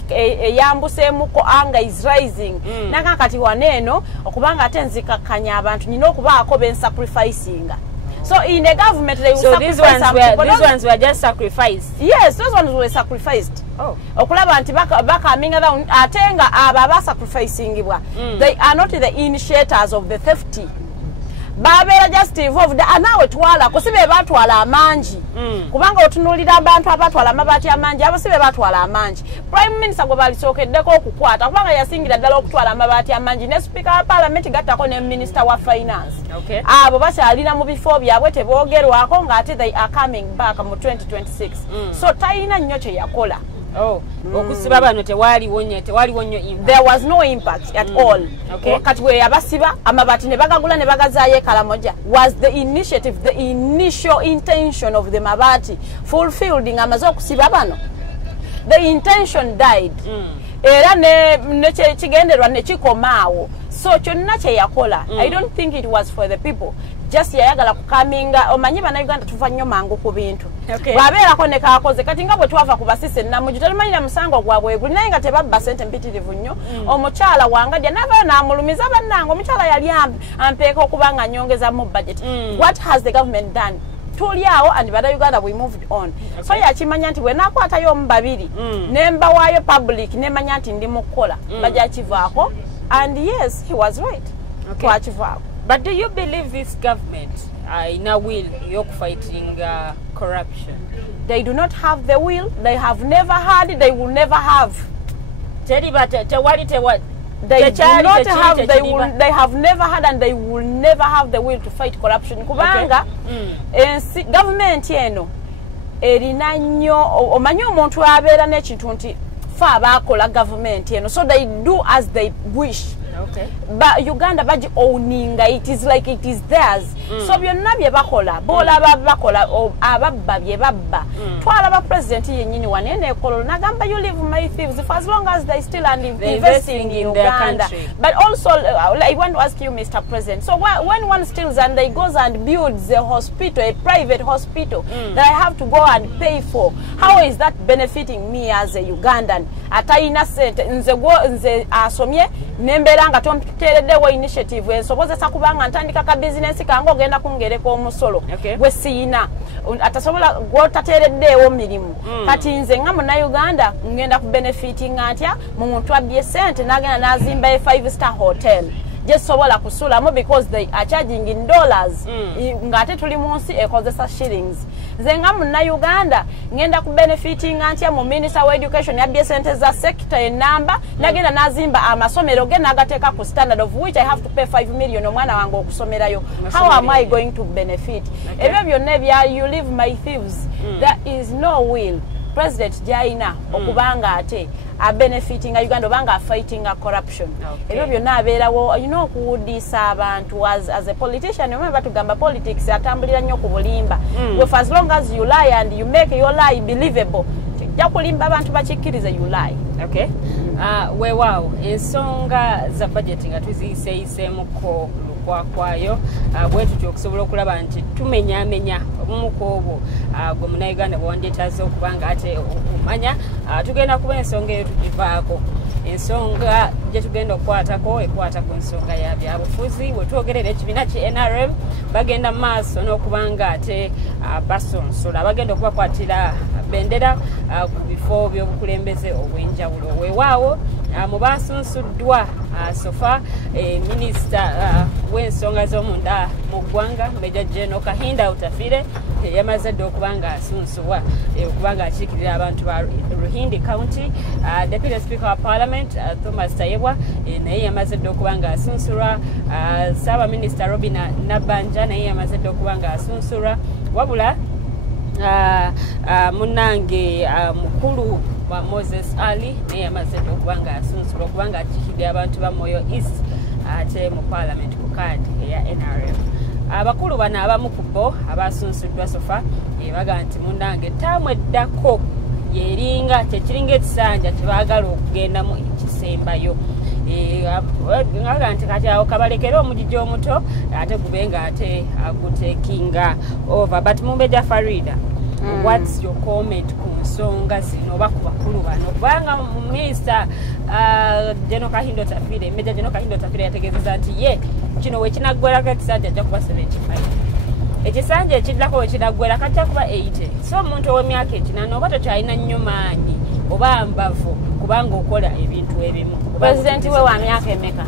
yambuseemuko anger is rising nakakati waneeno okubanga ate nzikakanya abantu nina okubaako bensacrificinga. So in a government they will sacrifice these ones were just sacrificed. Yes, those ones were sacrificed. Okulaba nti bakaminga down atenga aba sacrificingibwa. They are not the initiators of the theft. Babera just involved anawe twala kusibe batwala amanji. kubanga otunulira abantu abatwala amabaati amangi abasibe batwala amangi prime minister gwe balisookeddeko okukwata kubanga yasingira ddala okutwala amabaati amangi ne speaker wa parliament gattako ne minister wa finance abo bakyalina mu bifo byabwe teboogerwako ng'ate they are coming back mu 2026 so talina nnyo kye yakola. Okusiba bano tewaliwo nnyo impact. There was no impact at all. Kati we abasiba amabaati ne bagagula ne bagazaayo e Karamoja was the initiative, the initial intention of the mabaati fulfilled ng'amaze okusiba bano. The intention died. Era ne kigenderwa ne kikomaawo. So kyonna kye yakola I don't think it was for the people. Just yayagala kukaminga omanyi bannayuganda tuva nnyo mangu ku bintu bwabeerako ne kaakoze kati nga bwe twava ku basise namuju terimanyira musango gwabwe guli naye nga tebabba sente mpitirivu nnyo omukyala wangajja n'avaayo n'amulumiza bannange omukyala yali ampeeka okuba nga nyongeza mu budget. What has the government done? Tuli awo and bannayuganda we moved on. So yakimanya nti bwe naakwatayo omu babiri ne mbawaayo public nemanya nti ndi mu kukola bajja kivaako and yes he was right twakivaako. But do you believe this government in a will of fighting corruption? They do not have the will. They have never had. They will never have. They do not have. They have never had, and they will never have the will to fight corruption. Kubanga government yeno erina nnyo omanyi omuntu abeera n'ekintu nti fa abakola government yeno so they do as they wish. But Uganda baji owninga it is like it is theirs. So byonna bye bakola bola bakola ababba bye babba twala ba president yennyini wanene ekolo nagamba you leave my thieves for as long as they still and investing in Uganda. But also I want to ask you Mr. President, so when one steals and they goes and builds a hospital, a private hospital that I have to go and pay for, how is that benefiting me as a Ugandan? Atayina sente nze asomye nembera nga tomtereddewo initiative ensobozesa kubanga ntandika ka business kange ogenda kungereko omusolo gwe siyina atasobola gwotatereddewo mirimu kati nze nga Munnayuganda ngenda ku benefiting atya mu muntu abbye sente n'agenda n'azimba a 5-star hotel jesobola kusulamu because they are charging in dollars ngate tuli munsi ekozesa shillings. Nze nga Munnayuganda ngenda ku benefiting antya mu minister wa education yabbye sente za sector enamba nagenda nazimba amasomero ge nagateeka ku standard of which I have to pay 5 million omwana wange okusomerayo. How am I going to benefit? Ebyo byonna bya you leave my thieves. There is no will. President Jaina okubanga ate a benefiting Uganda obanga fighting corruption. Ebyo byonna abeerawo okuwuddisa abantu as a politician remember tugamba politics atambulira nnyo ku bulimba. If as long as you lie and you make your lie believable jakulimba abantu bakikkirize you lie. Weewaawo ensonga za budget nga tuziyiseeyiseemuko kwayo bwetu okusobola okulaba nti tumenyamenya omukobo gwe Munnayuganda bwandetaze okubanga ate okumanya tugenda kuba ensonga eyo tugivaako. Ensonga gye tugenda okukwatako ekwata ku nsonga ya byabufuzi wetwogerera ekibiina ki NRM bagenda maaso n'okubanga ate basonsola bagenda okubakwatira bendera ku bifo by'obukulembeze obw'enjawulo. Weewaawo mu basunsuddwa sofa minisita w'ensonga z'omunda mu ggwanga Major General Kahinda Utafire yamaze dde okubanga asunsuwa okubanga akiikirira abantu ba Ruhindi County. Deputy Speaker wa Parliament Thomas Tayebwa naye yamaze dde okubanga asunsurwa. Ssaaba Minisita Robin Nabbanja naye yamaze dde okubanga asunsurwa wabula munnange mukulu wa Moses Ali naye yamaze dde okubanga asunsurwa okubanga akiikirira abantu ba Moyo East ate mu Parliament ku kaadi eya NRM. Abakulu bano abamu ku bo abasunsuddwa sofa baga nti munnange ttaamu eddako yeringa kyekiringa ekisanja kyebaagala okugendamu ekisembayo ngaga nti kati awo kabalekere omugigi omuto ate gubenga ate agutekinga over. But Mumbejja Farida, what's your comment ku nsonga zino oba ku bakulu bano kubanga Minisita General Kahinda Utafire Major General Kahinda Utafire yategeezezza nti ye kino wekinaggwerako ekisanja ajja kuba 75 ekisanja ekiddako wekinaggwera kajja kuba 80. So omuntu ow'emyaka ekinana oba tokyalina nnyo maanyi oba mbavu kubanga okola ebintu ebimu. President we wa myaka emeka?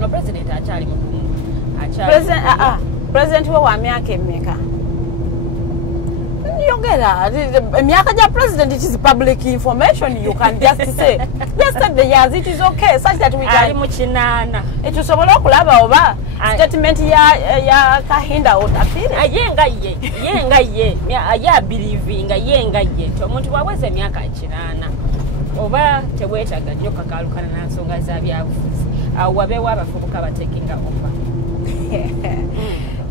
No, President akyali mugumu. President we wa myaka emeka? yogera emyaka ja president, it is public information. You can just say yesterday, yes, it is okay, such that we can muchinana etusobola okulaba oba statement ya Kahinda otafire yenga ye ya believe nga yenga ye to omuntu waweze emyaka 8 oba tewetaga nnyo kakalukana na nsonga za byabufuzi awo wabeewo abafubuka batekinga ofa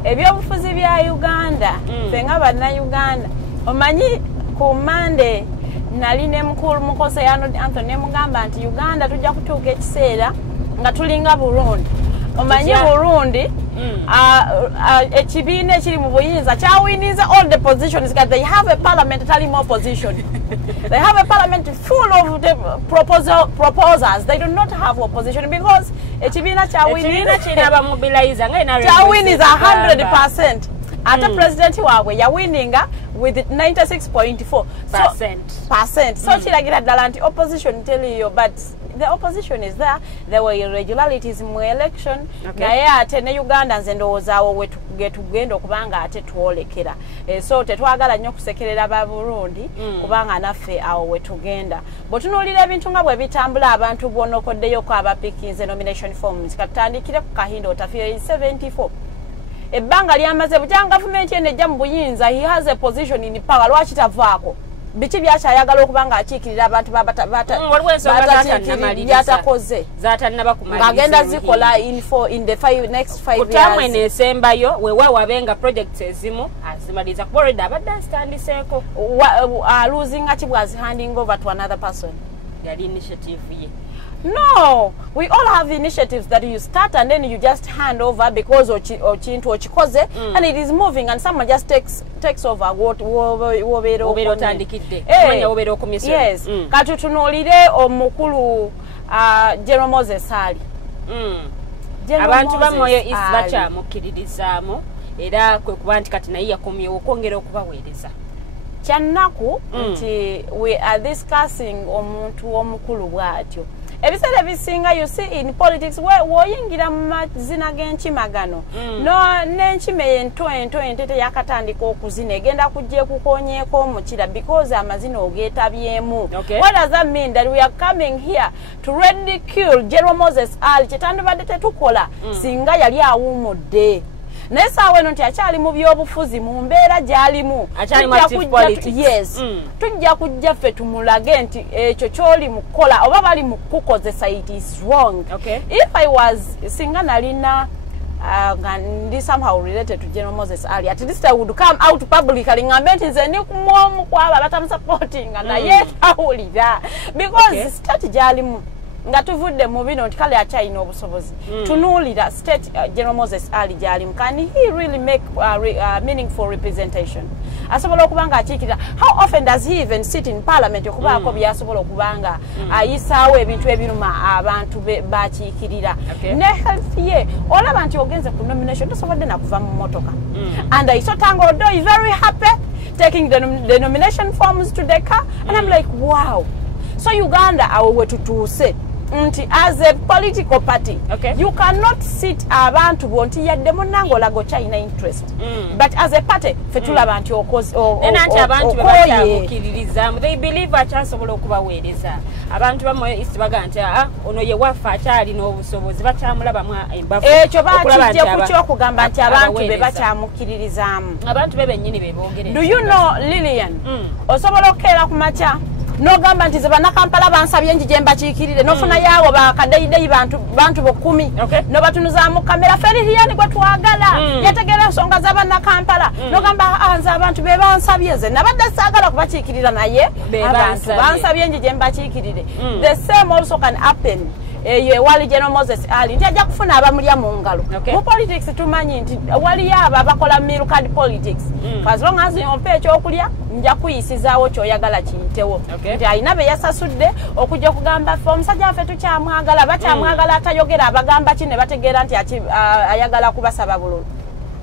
ebyobufuzi bya Uganda fenga bannayuganda omanyi ku Monday nali ne mukulu mukose yano Anthony mugamba nti Uganda tujja kutuuka ekiseera nga tulinga Burundi omanyi Burundi ekibiina ekiri mu buyinza kyawiniza all the positions because they have a parliament tali more opposition they have a parliament full of the proposals. They do not have opposition because ekibiina kyawiniza kinaba mobilizer nga ina kyawiniza 100%. Ate president waabwe yawininga with 96.4%. So kiragira ddala nti opposition teliyo, but the opposition is there. There were irregularities mu election. Naye ate ne Uganda nze ndowoozawo wetugenda okubanga ate twolekera. So tetwagala nnyo kusekerera ba Burundi kubanga naffe awo wetugenda. Bwetunuulira ebintu nga bwe bitambula abantu bonokoddeyo ko abapikinze nomination forms katandikire ku Kahinda Otafiire 74. Ebbanga lyamaze bujja government ene ejja mu buyinza, he has a position in power. Lwaki tavaako biki byachayagala okubanga akiikirira abantu byatakoze agenda zikola in the next 5 years kutamwe nesembayo wewa wabenga projects ezimu azimaliza kuboreda abadde standiseko losing ati was handing over to another person yali initiative ye. No, we all have initiatives that you start and then you just hand over because ochintu ochikoze and it is moving and someone just takes over what wobero tandikidde manya wobero commission. Yes, katutunulire omukulu General Moses Ali. Abantu bamoyo isbacha mukiririzamo era kwe kubanti kati naye yakomyewo okwongera okubaweereza kyannaku nti we are discussing omuntu omukulu bwatyo. Ebiseera bisinga you see in politics woyingira mu mazina g'enkimagano no n'enkime ento entete yakatandika okuzina egenda kujja kukonyeeko omukira because amazina ogeetabyemu. What does that mean? That we are coming here to ridicule General Moses Ali kyetandibadde tetukola singa yali awummudde. Nesa weno nti akyali mu byobufuzi mu mbeera gy'alimu yes tujja kujja ffe tumulage nti ekyo kyoli mukola oba bali mu kukozesa it is wrong. If I was singa nalina ndi somehow related to General Moses Ali, at least I would come out publicly ngambe nti nze ndi kumwomu kwaba batamsupporting naye awulira because state gy'alimu nga tuvudde mu bino nti kale akyalina obusobozi tunuulira state General Moses Ali gy'alimu. Can he really make meaningful representation? Asobola okubanga akiikirira. How often does he even sit in parliament okubaako byasobola okubanga ayisaawo ebintu ebiruma abantu bakiikirira? Ne health ye olaba nti ogenze ku nomination tosobodde nakuva mu motoka and Iso Tango Odo is very happy taking the nomination forms to the car and I'm like wow. So Uganda awo wetutuuse nti as a political party you cannot sit abantu bonti yadde munango lago China interest but as a party fetula abantu nanti abantu bakyamukiririza they believe akyasobola okubaweereza abantu bamoyo isibaga nti ono ye wafa akyali n'obusobozi bakyamulabamu embavu ekyo bakijje ku kyokugamba nti abantu be bakyamukiririzaamu abantu be bennyini bebogereza. Do you know Lillian osobola okukeera ku makya no gamba nti zebana Kampala bansabye njije mbakiikirire nofuna yawo bakadaideyi bantu 10 no batunuza mu kamera Ferihiyani gwe twagala yategera nsonga z'abana Kampala no gamba anza abantu be bansabye ze nabadde sagala kubakiikirira naye abantu bansabye njije mbakiikirire. The same also can happen wali General Moses Ali nti ajja kufuna abamulya mu ngalo. Mu politics tumanyi nti wali aba bakola middle card politics as long as ompe ekyokulya nja kuyisizaawo kyoyagala kiyitewo nti alina be yasasudde okujja kugamba fe omusajja waffe tukyamwagala bakyamwagala atayogera abagamba ki ne bategeera nti ayagala kubasaba bululu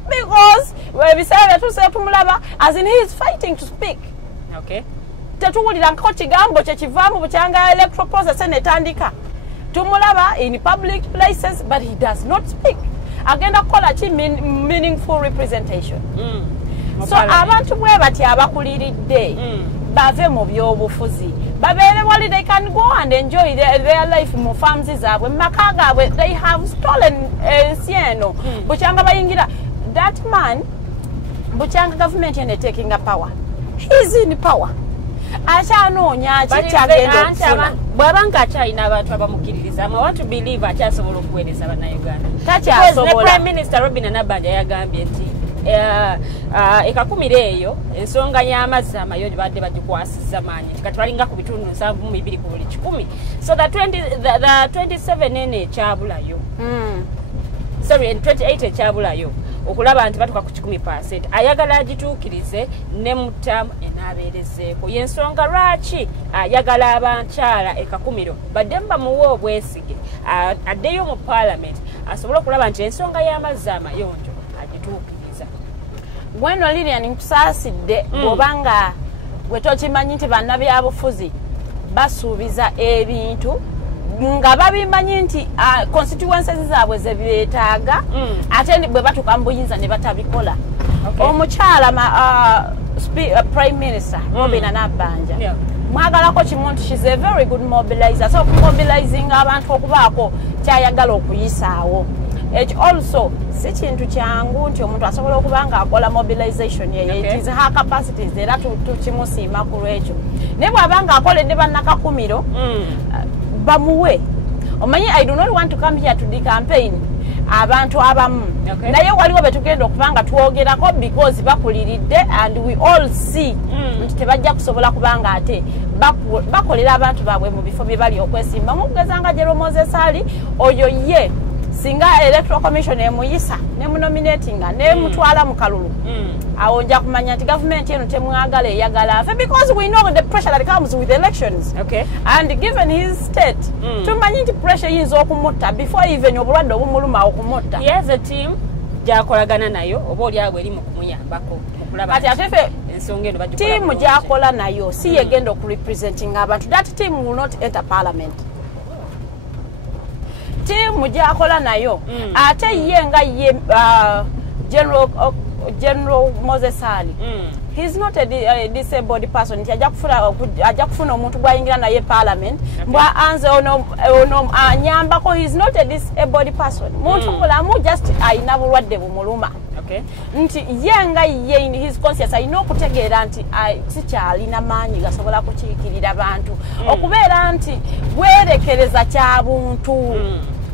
because ebiseera byetuse tumulaba as in he is fighting to speak. Tetuwulira nkako kigambo kyekivaamu bukyanga electoral process netandika tumulaba in public places but he does not speak. Agenda kola chi meaningful representation. so abantu bwe bati abakuliridde bave mu byobufuzi babere wali they can go and enjoy their life mu farms zaabwe maka gaabwe they have stolen sieno buchanga bayingira that man buchanga government yene taking a power he's in power acha kyagenda okufuna bwabanga akyalina abantu abamukiririza I want to believe akyasobola okuweereza bannayuganda takyasobola Prime Minister Robin Nabanja yagambye nti ekakumira eyo ensonga y'amazzi amayonjo badde bagikwasiza maanyi kati balinga ku bitundu 7.2 ku buli 100 so the 27 ene ekyabulayo sorry 28 ekyabulayo okulaba nti batuka ku 10% ayagala agituukirize ne mutamu enaabeerezeeko yensonga lwaki ayagala abankyala ekakumiro badde bamuwe obwesige addeyo mu parliament asobole okulaba nti ensonga y'amazzi amayonjo agituukiriza gweno Lilian nkusaasidde bw'obanga gwe tokimanyi nti bannabyabufuzi basuubiza ebintu nga babimanyi nti constituencies zaabwe ze beetaaga ate bwe batuka mu buyinza ne batabikola omukyala Prime Minister Robin Nabanja mwagalako kimu nti she's a very good mobilizer so mobilizing abantu okubaako kyayagala okuyisaawo also si kintu kyangu nti omuntu asobola okuba nga akola mobilization ye it is her capacities era tukimusiima ku lwekyo naye bw'aba nga akoledde bannakakumiro bamuwe omanyi I do not want to come here to the campaign abantu abamu naye waliwo betugenda okubanga twogerako because bakuliridde and we all see nti tebajja kusobola kubanga ate bakolera abantu baabwe mu bifo bye bali okwesimba mugeza nga Jero Moses Ali oyo ye singa electoral commission emuyisa ne munominatinga ne mutwala mu kalulu awo nja kumanya nti government eno temwagala eyagala afe because we know the pressure that comes with elections and given his state tumanyi nti pressure yinza okumutta before even obulwadde obumuluma okumutta yes a team gyakolagana nayo oba oli awo eri mu kumuyambako kati atefe tiimu gyakola nayo si yegenda okurepresenting abantu that team will not enter parliament tiimu gyakola nayo ate ye nga ye General Moses Ali he's not a disabled person nti ajja kufuna omuntu gwayingira naye parliament mbwa anze ono anyambako he's not a disabled person muntu mulamu just ayina bulwadde bumuluma nti ye nga ye in his conscience ayina okutegeera nti sikyalina maanyi gasobola kukiikirira abantu okubeera nti weerekereza kyabuntu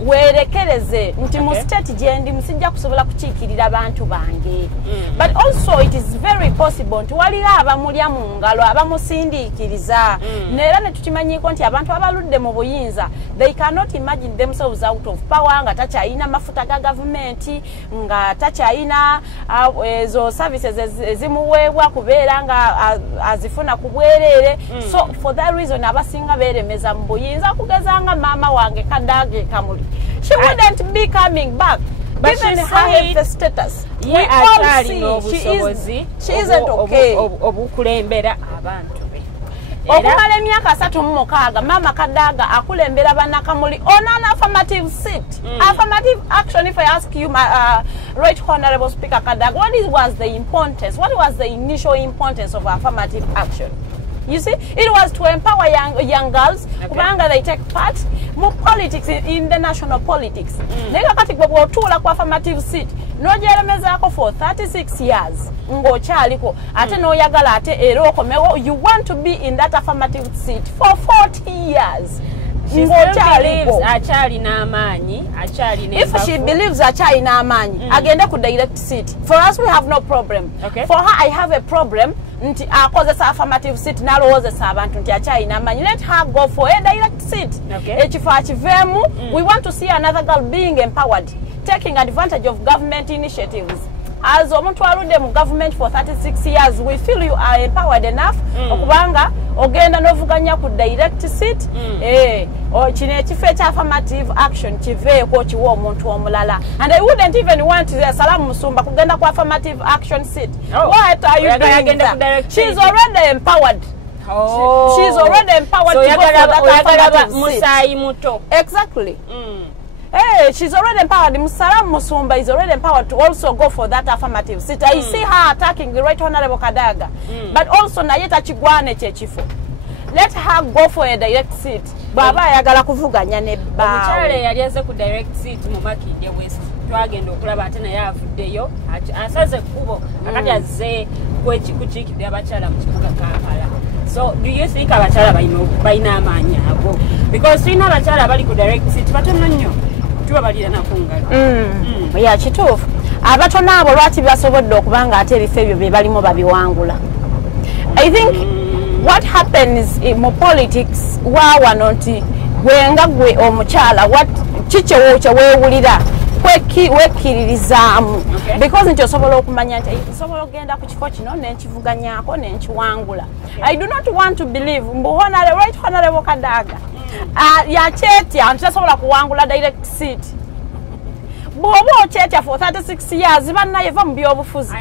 werekereze nti mu state gyendi musijja kusobola kukiikirira abantu bange but also it is very possible nti waliwo abamulya mu ngalo abamusindiikiriza neera ne tukimanyiko nti abantu abaludde mu buyinza they cannot imagine themselves out of power nga takyayina mafuta ga gavumenti nga takyayina ezo services ezimuweebwa kubeera nga azifuna ku bwereere so for that reason abasinga beeremeza mu buyinza kugeza nga maama wange Kadaage Kamuli she wouldn't be coming back but given her the status we all see she isn't okay obukulembera abantu okumala emyaka 36 mama Kadaga akulembera bannakamuli on an affirmative seat affirmative action. If I ask you right honorable speaker Kadaga, what was the importance, what was the initial importance of affirmative action? You see, it was to empower young girls kubanga they take part mu politics in the national politics. Nega kati gwe bw'otuula ku affirmative seat n'ogyeremezaako for 36 years ng'okyaliko ate n'oyagala ate era okomewo you want to be in that affirmative seat for 40 years. She believes akyalina amaanyi, akyalina if she believes akyalina amaanyi agende ku direct seat. For us we have no problem. For her I have a problem. Nti akozesa affirmative seat nalowoozesa abantu nti akyalina amaanyi. Let her go for a direct seat. Ekifo akiveemu. We want to see another girl being empowered, taking advantage of government initiatives. As omuntu aludde mu government for 36 years, we feel you are empowered enough okubanga ogenda n'ovuganya ku direct seat. Kino ekifo ekya affirmative action kiveeko kiwa omuntu omulala. And I wouldn't even want Salamu Musumba kugenda ku affirmative action seat. What are you doing that? She's already empowered. She's already empowered to go for that affirmative seat. Musayi muto. Exactly. Hey, she's already empowered. Musalam Musumba is already empowered to also go for that affirmative seat. I see her attacking the Right Honorable Kadaga. But also Nayeta Chigwane Chechifo. Let her go for a direct seat. Baba ayagala kuvuganya ne ba. Omukyala yaliaze ku direct seat mu Makindye West. Twagenda okulaba ate naye avuddeyo asaze kubo akati azze kukiikirira abakyala mu kibuga Kampala. So do you think abakyala balina amaanyi ago? Because tulina abakyala bali ku direct seat batono nnyo tubabalira nakungalo. Ya kituufu. Abatono abo lwaki basobodde okubanga ate ebifo ebyo bye balimu babiwangula. I think what happens in politics wawano nti gwenga gwe omukyala what kikyewo weewulira wekkiririzaamu because nti osobola okumanya nti osobola okugenda ku kifo kino nenkivuganyaako nenkiwangula. I do not want to believe mbuhonale Right Honorable Kadaga yakyetya nti tasobola kuwangula direct seat. Bwoba okyetya for 36 years bannaye va mu byobufuzi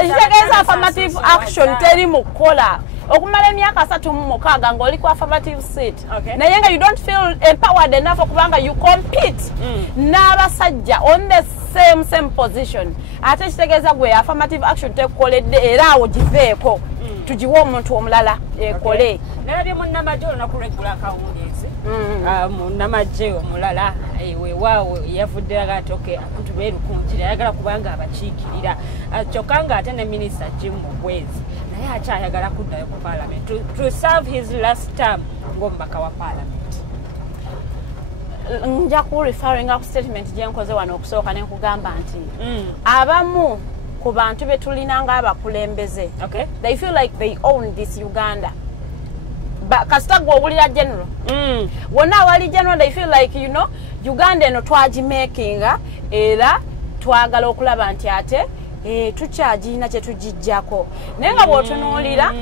ekitegeeza affirmative action teri mu kukola okumala emyaka 36 ng'oli ku affirmative seat naye nga you don't feel empowered enough okubanga you compete n'abasajja on the same position ate kitegeeza gwe affirmative action tekukoledde era awo giveeko tugiwe omuntu omulala ekole. Nalabye munnamagye olunakulegula akawungeezi munnamagye omulala weewaawo yavuddeyo ati abantu beerukunkira ayagala kubanga abakiikirira kyokka nga ate ne minisita Jim Mugwezi naye akyayagala kuddayo ku parliament to serve his last term ng'omubaka wa parliament. Nja ku referring ku statement gye nkoze wano okusooka ne nkugamba nti abamu ku bantu be tulina ng'abakulembeze they feel like they own this Uganda. Kasita gwe owulira general wonna awali general they feel like you know Uganda eno twagimakinga era twagala okulaba nti ate tukyagirina kye tugijjako naye nga bw'otunuulira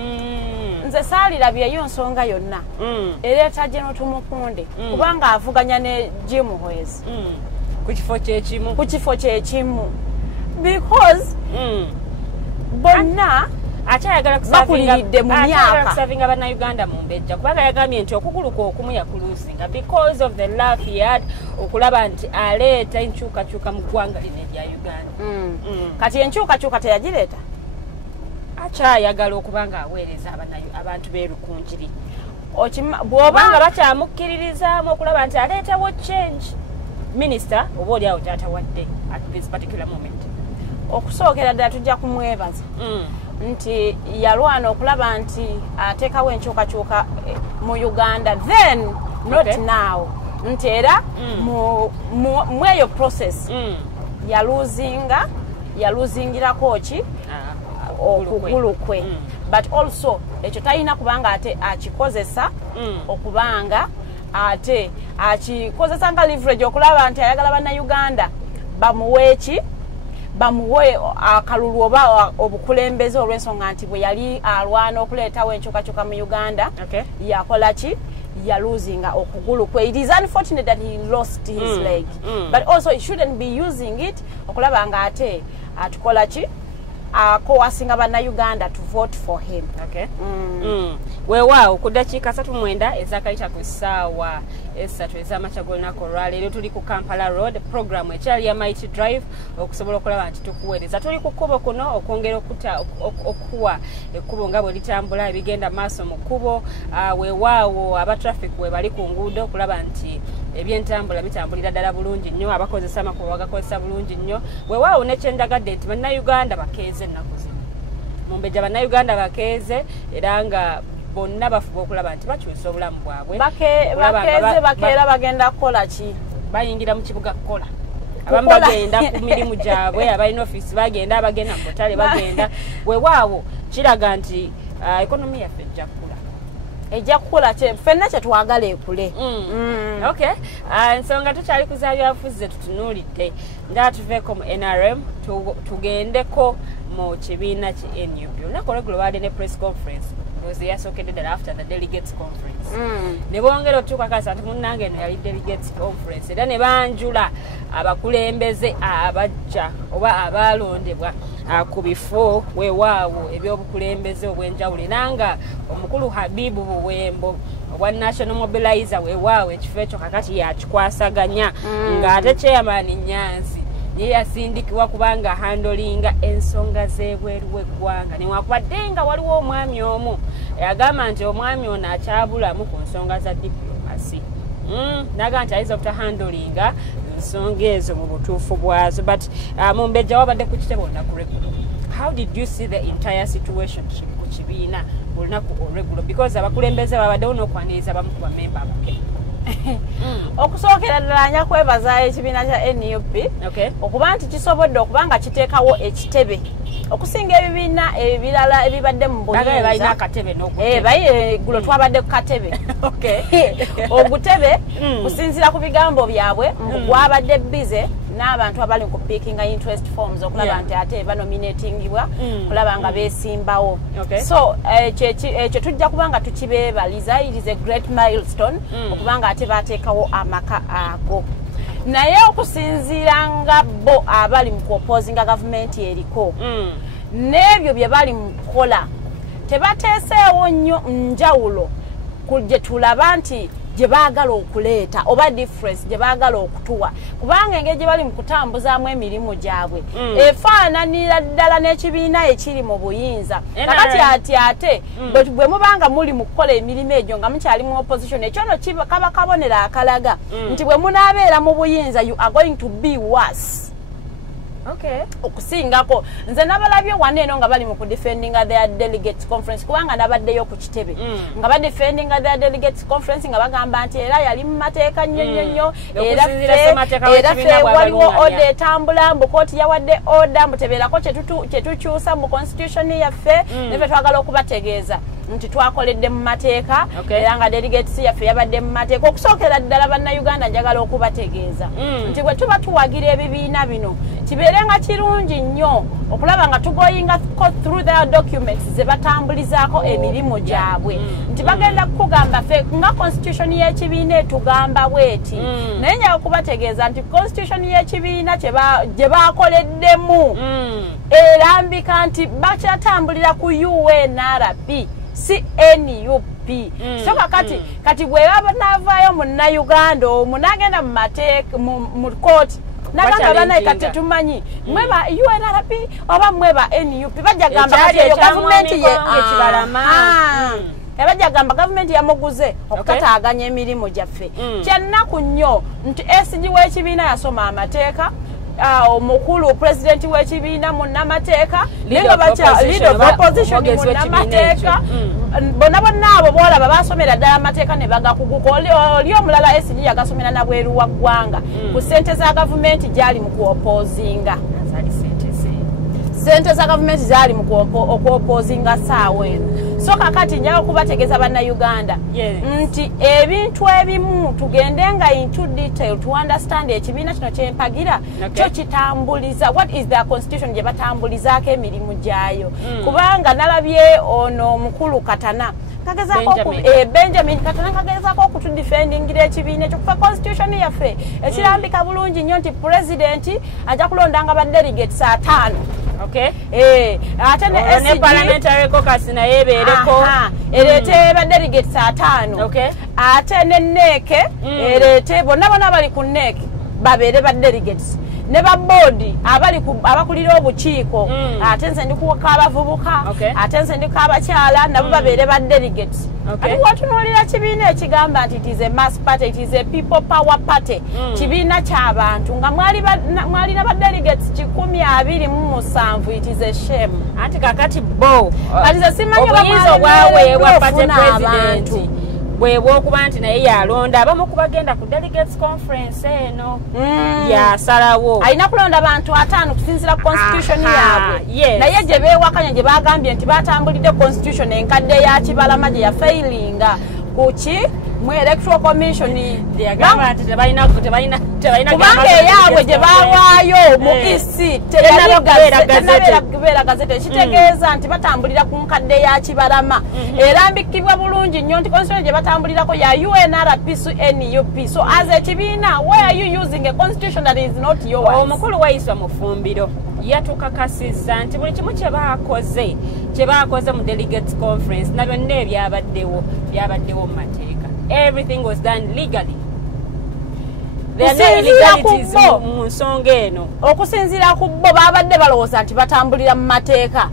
nze saalirabyeyo nsonga yonna ereeta General Tumukunde kubanga avuganya ne Jim Hwezi ku kifo kyekimu because bonna bakuliridde mu myaka kusavinga bannayuganda mu mbejja kubanga yagambye nti okuguluka okumu yakuluusinga because of the love he had okulaba nti aleeta enkyukakyuka mu ggwanga lino erya Uganda. Kati enkyukakyuka teyagireeta akyayagala okubanga aweereza abantu beerukunjiri bw'obanga bakyamukkiririzaamu okulaba nti aleetawo change. Minisita oba oli awo gy'atawadde at this particular moment. Okusookera ddala tujja kumwebaza nti yalwana okulaba nti ateekawo enkyukakyuka mu Uganda then not now nti era mu eyo process yaluuzingirako ki okugulu kwe but also ekyo talina kubanga ate akikozesa okubanga ate akikozesa nga leverage okulaba nti ayagala bannayuganda bamuweeki bamuwe akalulu oba obukulembeze olw'ensonga nti bwe yali alwana okuleetawo enkyukakyuka mu Uganda yakola ki yaluzinga okugulu kwe. It is unfortunate that he lost his leg but also he shouldn't be using it okulaba nga ate atukola ki akowasinga bannayuganda to vote for him. Weewaawo ku ddakiika 39 ezakayita ku ssaawa 3 ez'amakya g'olunaku olwaleero tuli ku Kampala Road program ekyali ya Mighty Drive okusobola okulaba nti tukuweereza tuli ku kkubo kuno okwongera okuwa ekkubo nga bwe litambula ebigenda maaso mu kkubo. Weewaawo aba traffic we bali ku nguudo okulaba nti ebyentambula bitambulira ddala bulungi nnyo abakozesa amakubo bagakozesa bulungi nnyo. Weewaawo nekyendagadde nti bannayuganda bakeeze ennaku zino mu mbejja bannayuganda bakeeze era nga bonna bafuba okulaba nti bakyusa obulamu bwabwe bakeera bagenda kukola ki bayingira mu kibuga kukola abamu bagenda ku mirimu gyabwe abalina ofiisi bagenda abagenda mu butale bagenda. Weewaawo kiraga nti ekonomi yaffe ejja kukula ffenna kyetwagala ekule. Ensonga tukyali ku za byabufuzi tutunuulidde nga tuveeko mu NRM tugendeko mu kibiina ki NUP olunaku olweggulo baadde ne press conference yasokedde ddala after the delegates conference ne bongera otukakasa nti munnange eno yali delegates conference era ne banjula abakulembeze abajja oba abalondebwa ku bifo weewaawo ebyobukulembeze obw'enjawulo nanga omukulu Habibu Buwembo obwa National Mobilizer weewaawo ekifo ekyo kakati yakikwasaganya ng'ate chairman Nyanzi ye yasindikibwa kubanga handlinga ensonga z'ebweru w'eggwanga newakubadde nga waliwo omwami omu yagamba nti omwami ono akyabulamu ku nsonga za diplomasi naga nti ayinza obutahandlinga ensonga ezo mu butuufu bwazo but Mumbejja wabadde ku kitebe olunaku lw'eggulo. How did you see the entire situation ku kibiina olunaku olw'eggulo because abakulembeze babaddewo n'okwaniriza bamu ku bamemba abake okusookera ddala nja kwebaza ekibiina kya NUP okuba nti kisobodde okuba nga kiteekawo ekitebe okusinga ebibiina ebirala ebibadde mu buyinza twabadde ku katebe ogutebe kusinziira ku bigambo byabwe gwabadde bize n'abantu abali ku picking interest forms okulaba nti ate banominatingibwa kulaba nga beesimbawo so ekyo tujja kubanga tukibeebaliza it is a great milestone okubanga ate bateekawo amaka ago naye okusinziira nga bo abali mu kuopposinga gavumenti eriko n'ebyo bye bali mu kukola tebateeseewo nnyo njawulo gye tulaba nti gye baagala okuleeta oba difference gye baagala okutuwa kubanga engeri gye bali mu kutambuzaamu emirimu gyabwe efaananira ddala n'ekibiina ekiri mu buyinza kakati ate bwe mubanga muli mu kukola emirimu egyo nga mukyali mu opposition ekyo no kaba kabonera akalaga nti bwe munaabeera mu buyinza you are going to be worse okusingako nze nabalabye wano eno nga bali mu kudefendinga their delegates conference kubanga nabaddeyo ku kitebe nga badefendinga their delegates conference nga bagamba nti era yali mu mateeka nnyo era ffe waliwo order etambula mbu kooti yawadde order mbutebeerako kyetukyusa mu constitution yaffe neffe twagala okubategeeza nti twakoledde mu mateeka era nga delegates yaffe yabadde mu mateeka okusookera ddala bannayuganda njagala okubategeeza nti bwe tuba tuwagira ebibiina bino kibeere nga kirungi nnyo okulaba nga tugoyinga through their documents ze batambulizaako emirimu gyabwe nti bagenda kukugamba ffe nga constitution y'ekibiina etugamba bweti naye njaga kubategeeza nti constitution y'ekibiina gye baakoleddemu erambika nti bakyatambulira ku UNRP si NUP so kati bwe banavaayo munnayuganda omunagenda mu mateeka mu kooti nagamba banaye kati tumanyi mweba UNRP oba mweba NUP bajja gamba kati eyo gavumenti ye ebajja gamba gavumenti yamuguze okutataaganya emirimu gyaffe kyennaku nnyo nti SG w'ekibiina yasoma amateeka omukulu pulezidenti w'ekibiina munnamateeka leader of opposition munnamateeka bonna abo boolaba basomera ddala amateeka ne bagakuguka oli omulala SG yagasomera nabweru wa ggwanga ku ssente za gavumenti gyali mu kuopposinga sente za gavumenti zaali mu okuopposinga saawa eno so kakati njaga okubategeeza bannayuganda nti ebintu ebimu tugende nga into detail to understand ekibiina kino kyempagira kyo kitambuliza what is their constitution gye batambulizaako emirimu gyayo kubanga nalabye ono omukulu Katana Benjamin Katana kagezaako okutudefendingira ekibiina ekyo kufa constitution yaffe ekirambika bulungi nnyo nti pulezidenti ajja kulondanga badelegates 5 ate ne parliamentary caucus naye ebeereko ereete badelegates 5 ate ne neeke ereete bonna bali ku neeke babeere badelegates ne baboodi abakulira obukiiko ate nze ndikuwaka abavubuka ate nze ndikuwaka abakyala nabo babeere badelegates ati watunuulira kibiina ekigamba nti it is a mass party, it is a people power party kibiina ky'abantu nga mwalina badelegates 127 it is a shame anti kakati bo kati ze simanyi obuyinza obwaweebwa party president bwebwa okuba nti naye yalonda abamu kubagenda ku delegates conference eno yasalawo alina kulonda abantu 5 kusinzira ku constitution yaabwe naye gye beewakanya gye bagambye nti batambulidde constitution enkadde ya Kibalama gye ya failinga kuki mu electoral commission yagamba nti tebalina kubanga eyaabwe gye bawaayo mu isi tenabeera gazete kitegeeza nti batambulira ku nkadde ya Kibalama era mbikibwa bulungi nnyo nti constitution gye batambulirako ya UNRP NUP. So as a kibiina, why are you using a constitution that is not yours? Omukulu wayiswa mu ffumbiro yatukakasizza nti buli kimu kye baakoze mu delegates conference na byonna ebyabaddewo mu mateeka. Everything was done legally. There are no illegalities mu nsonga eno. Okusinziira ku bo baabadde balowooza nti batambulira mu mateeka.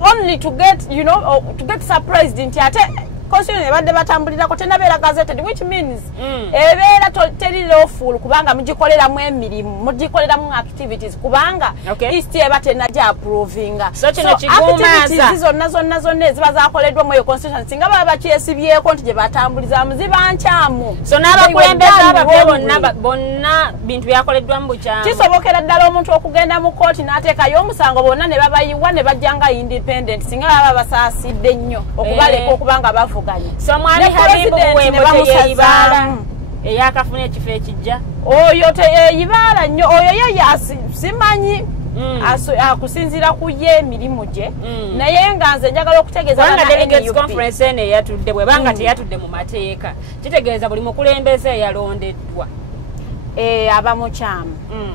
Only to get, to get surprised nti ate constitution ebadde batambulirako tenabeera gazetted, which means ebeera teri lawful kubanga mugikoleramu emirimu, mugikoleramu activities kubanga east eba tenajja approvinga. So kino kigumaaza zonna eziba zakoleddwa mu eyo constitution singa baba bakyesibyeko nti gye batambulizamu ziba nkyamu. So n'abakulembeze abapya bonna bintu byakoleddwa mu bukyamu. Kisobokera ddala omuntu okugenda mu kooti n'ateekayo omusango bonna ne babayiwa ne bajja nga independent singa baba basaasidde nnyo okubaleka okubanga bavu. So mwami Habibu Bwembo eyakafuna ekifo ekijja oyo teyeyibaala nnyo oyo ye simanyi akusinziira ku ye emirimu gye naye nga nze njagala okutegeeza nga delegates conference eno eyatudde bwe banga teyatudde mu mateeka kitegeeza buli mukulembeze eyalondeddwa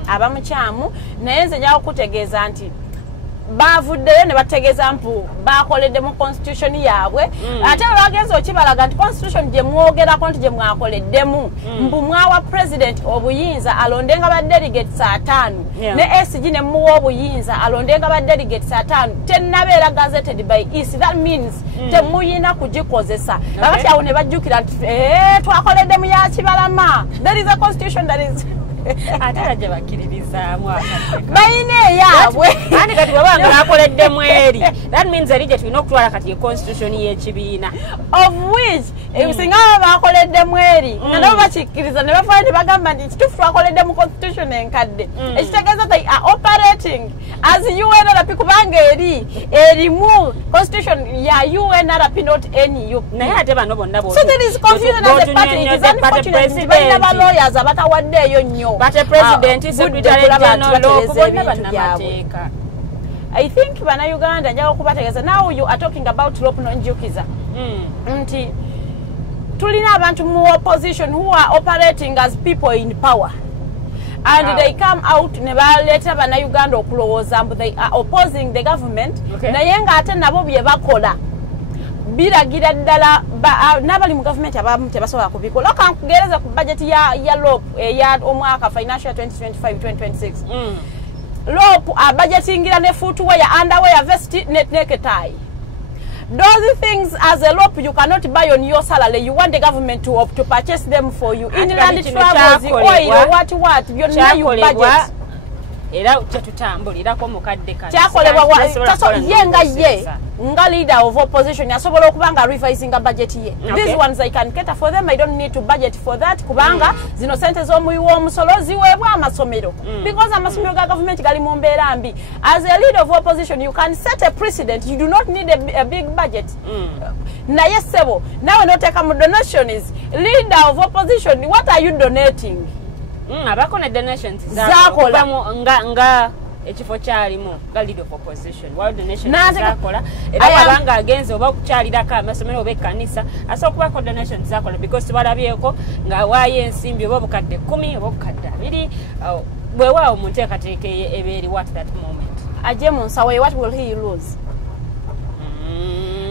abamukyamu naye nze njagala okutegeeza nti bavuddeyo ne bategeeza mpu bakoledde mu constitution yaabwe ate bagenza okibalaga nti constitution gye mwogerako nti gye mwakoleddemu mbu mwawa president obuyinza alondenga ba delegates 5 ne SG ne muwa obuyinza alondenga ba delegates 5 tenabeera gazetted by EC. That means temuyina kugikozesa babati awo ne bajjukira nti twakoledde mu ya Kibalama. There is a constitution that is atala gye bakkiririzaamu bayina eyaabwe andi kati bwabanga bakoledde mweri that means erije tulina okutwala kati ye constitution y'ekibiina of which singa bakoledde mweri nga nabo bakikkiriza ne bafaayo ne bagamba nti kituufu twakoledde mu constitution enkadde ekitegeeza they are operating as UNRP kubanga erimu constitution ya UNRP not NUP naye ate bano bonna so there is confusion as a party. It is unfortunate nti balina balawyers abatawaddeeyo nnyo but a president is secretary general bannamateeka. I think bana Uganda njaga okubategeeza now you are talking about Rope Nonjukiza nti tulina abantu mu opposition who are operating as people in power and they come out ne baleeta bana Uganda okulowooza mbu they are opposing the government naye nga ate nabo bye bakola biragira ddala n'abali mu government abamu tebasobola kubikola. Kankugereza ku budget ya Rope ya omwaka financial 2025-2026 Rope budgetingira ne footwear underwear vest necktie. Those things as a Rope you cannot buy on your salary. You want the government to purchase them for you. Inland travels, oil, what byonna you budget. Era tetutambulirako mukadde kati kyakolebwa yenga ye nga leader of opposition yasobola okubanga revising a budget ye. These ones I can cater for them. I don't need to budget for that kubanga zino sente z'omuyiwa omusolo ziweebwa amasomero because amasomero ga government gali mu mbeera mbi. As a leader of opposition you can set a precedent. You do not need a big budget. Naye sebo nawe noteka mu donations leader of opposition, what are you donating? Abako ne donations zakola nga ekifo kyalimu nga leader of opposition world donations zakola era abanga agenze oba kukyalirako amasomero oba ekkanisa asobola okubako donations zakola because balabyeko nga waayo ensimbi oba obukadde 10 oba obukadde 2 bwewaawo mu nteekateeka ebeeri what that moment ajje mu nsawo what will he lose?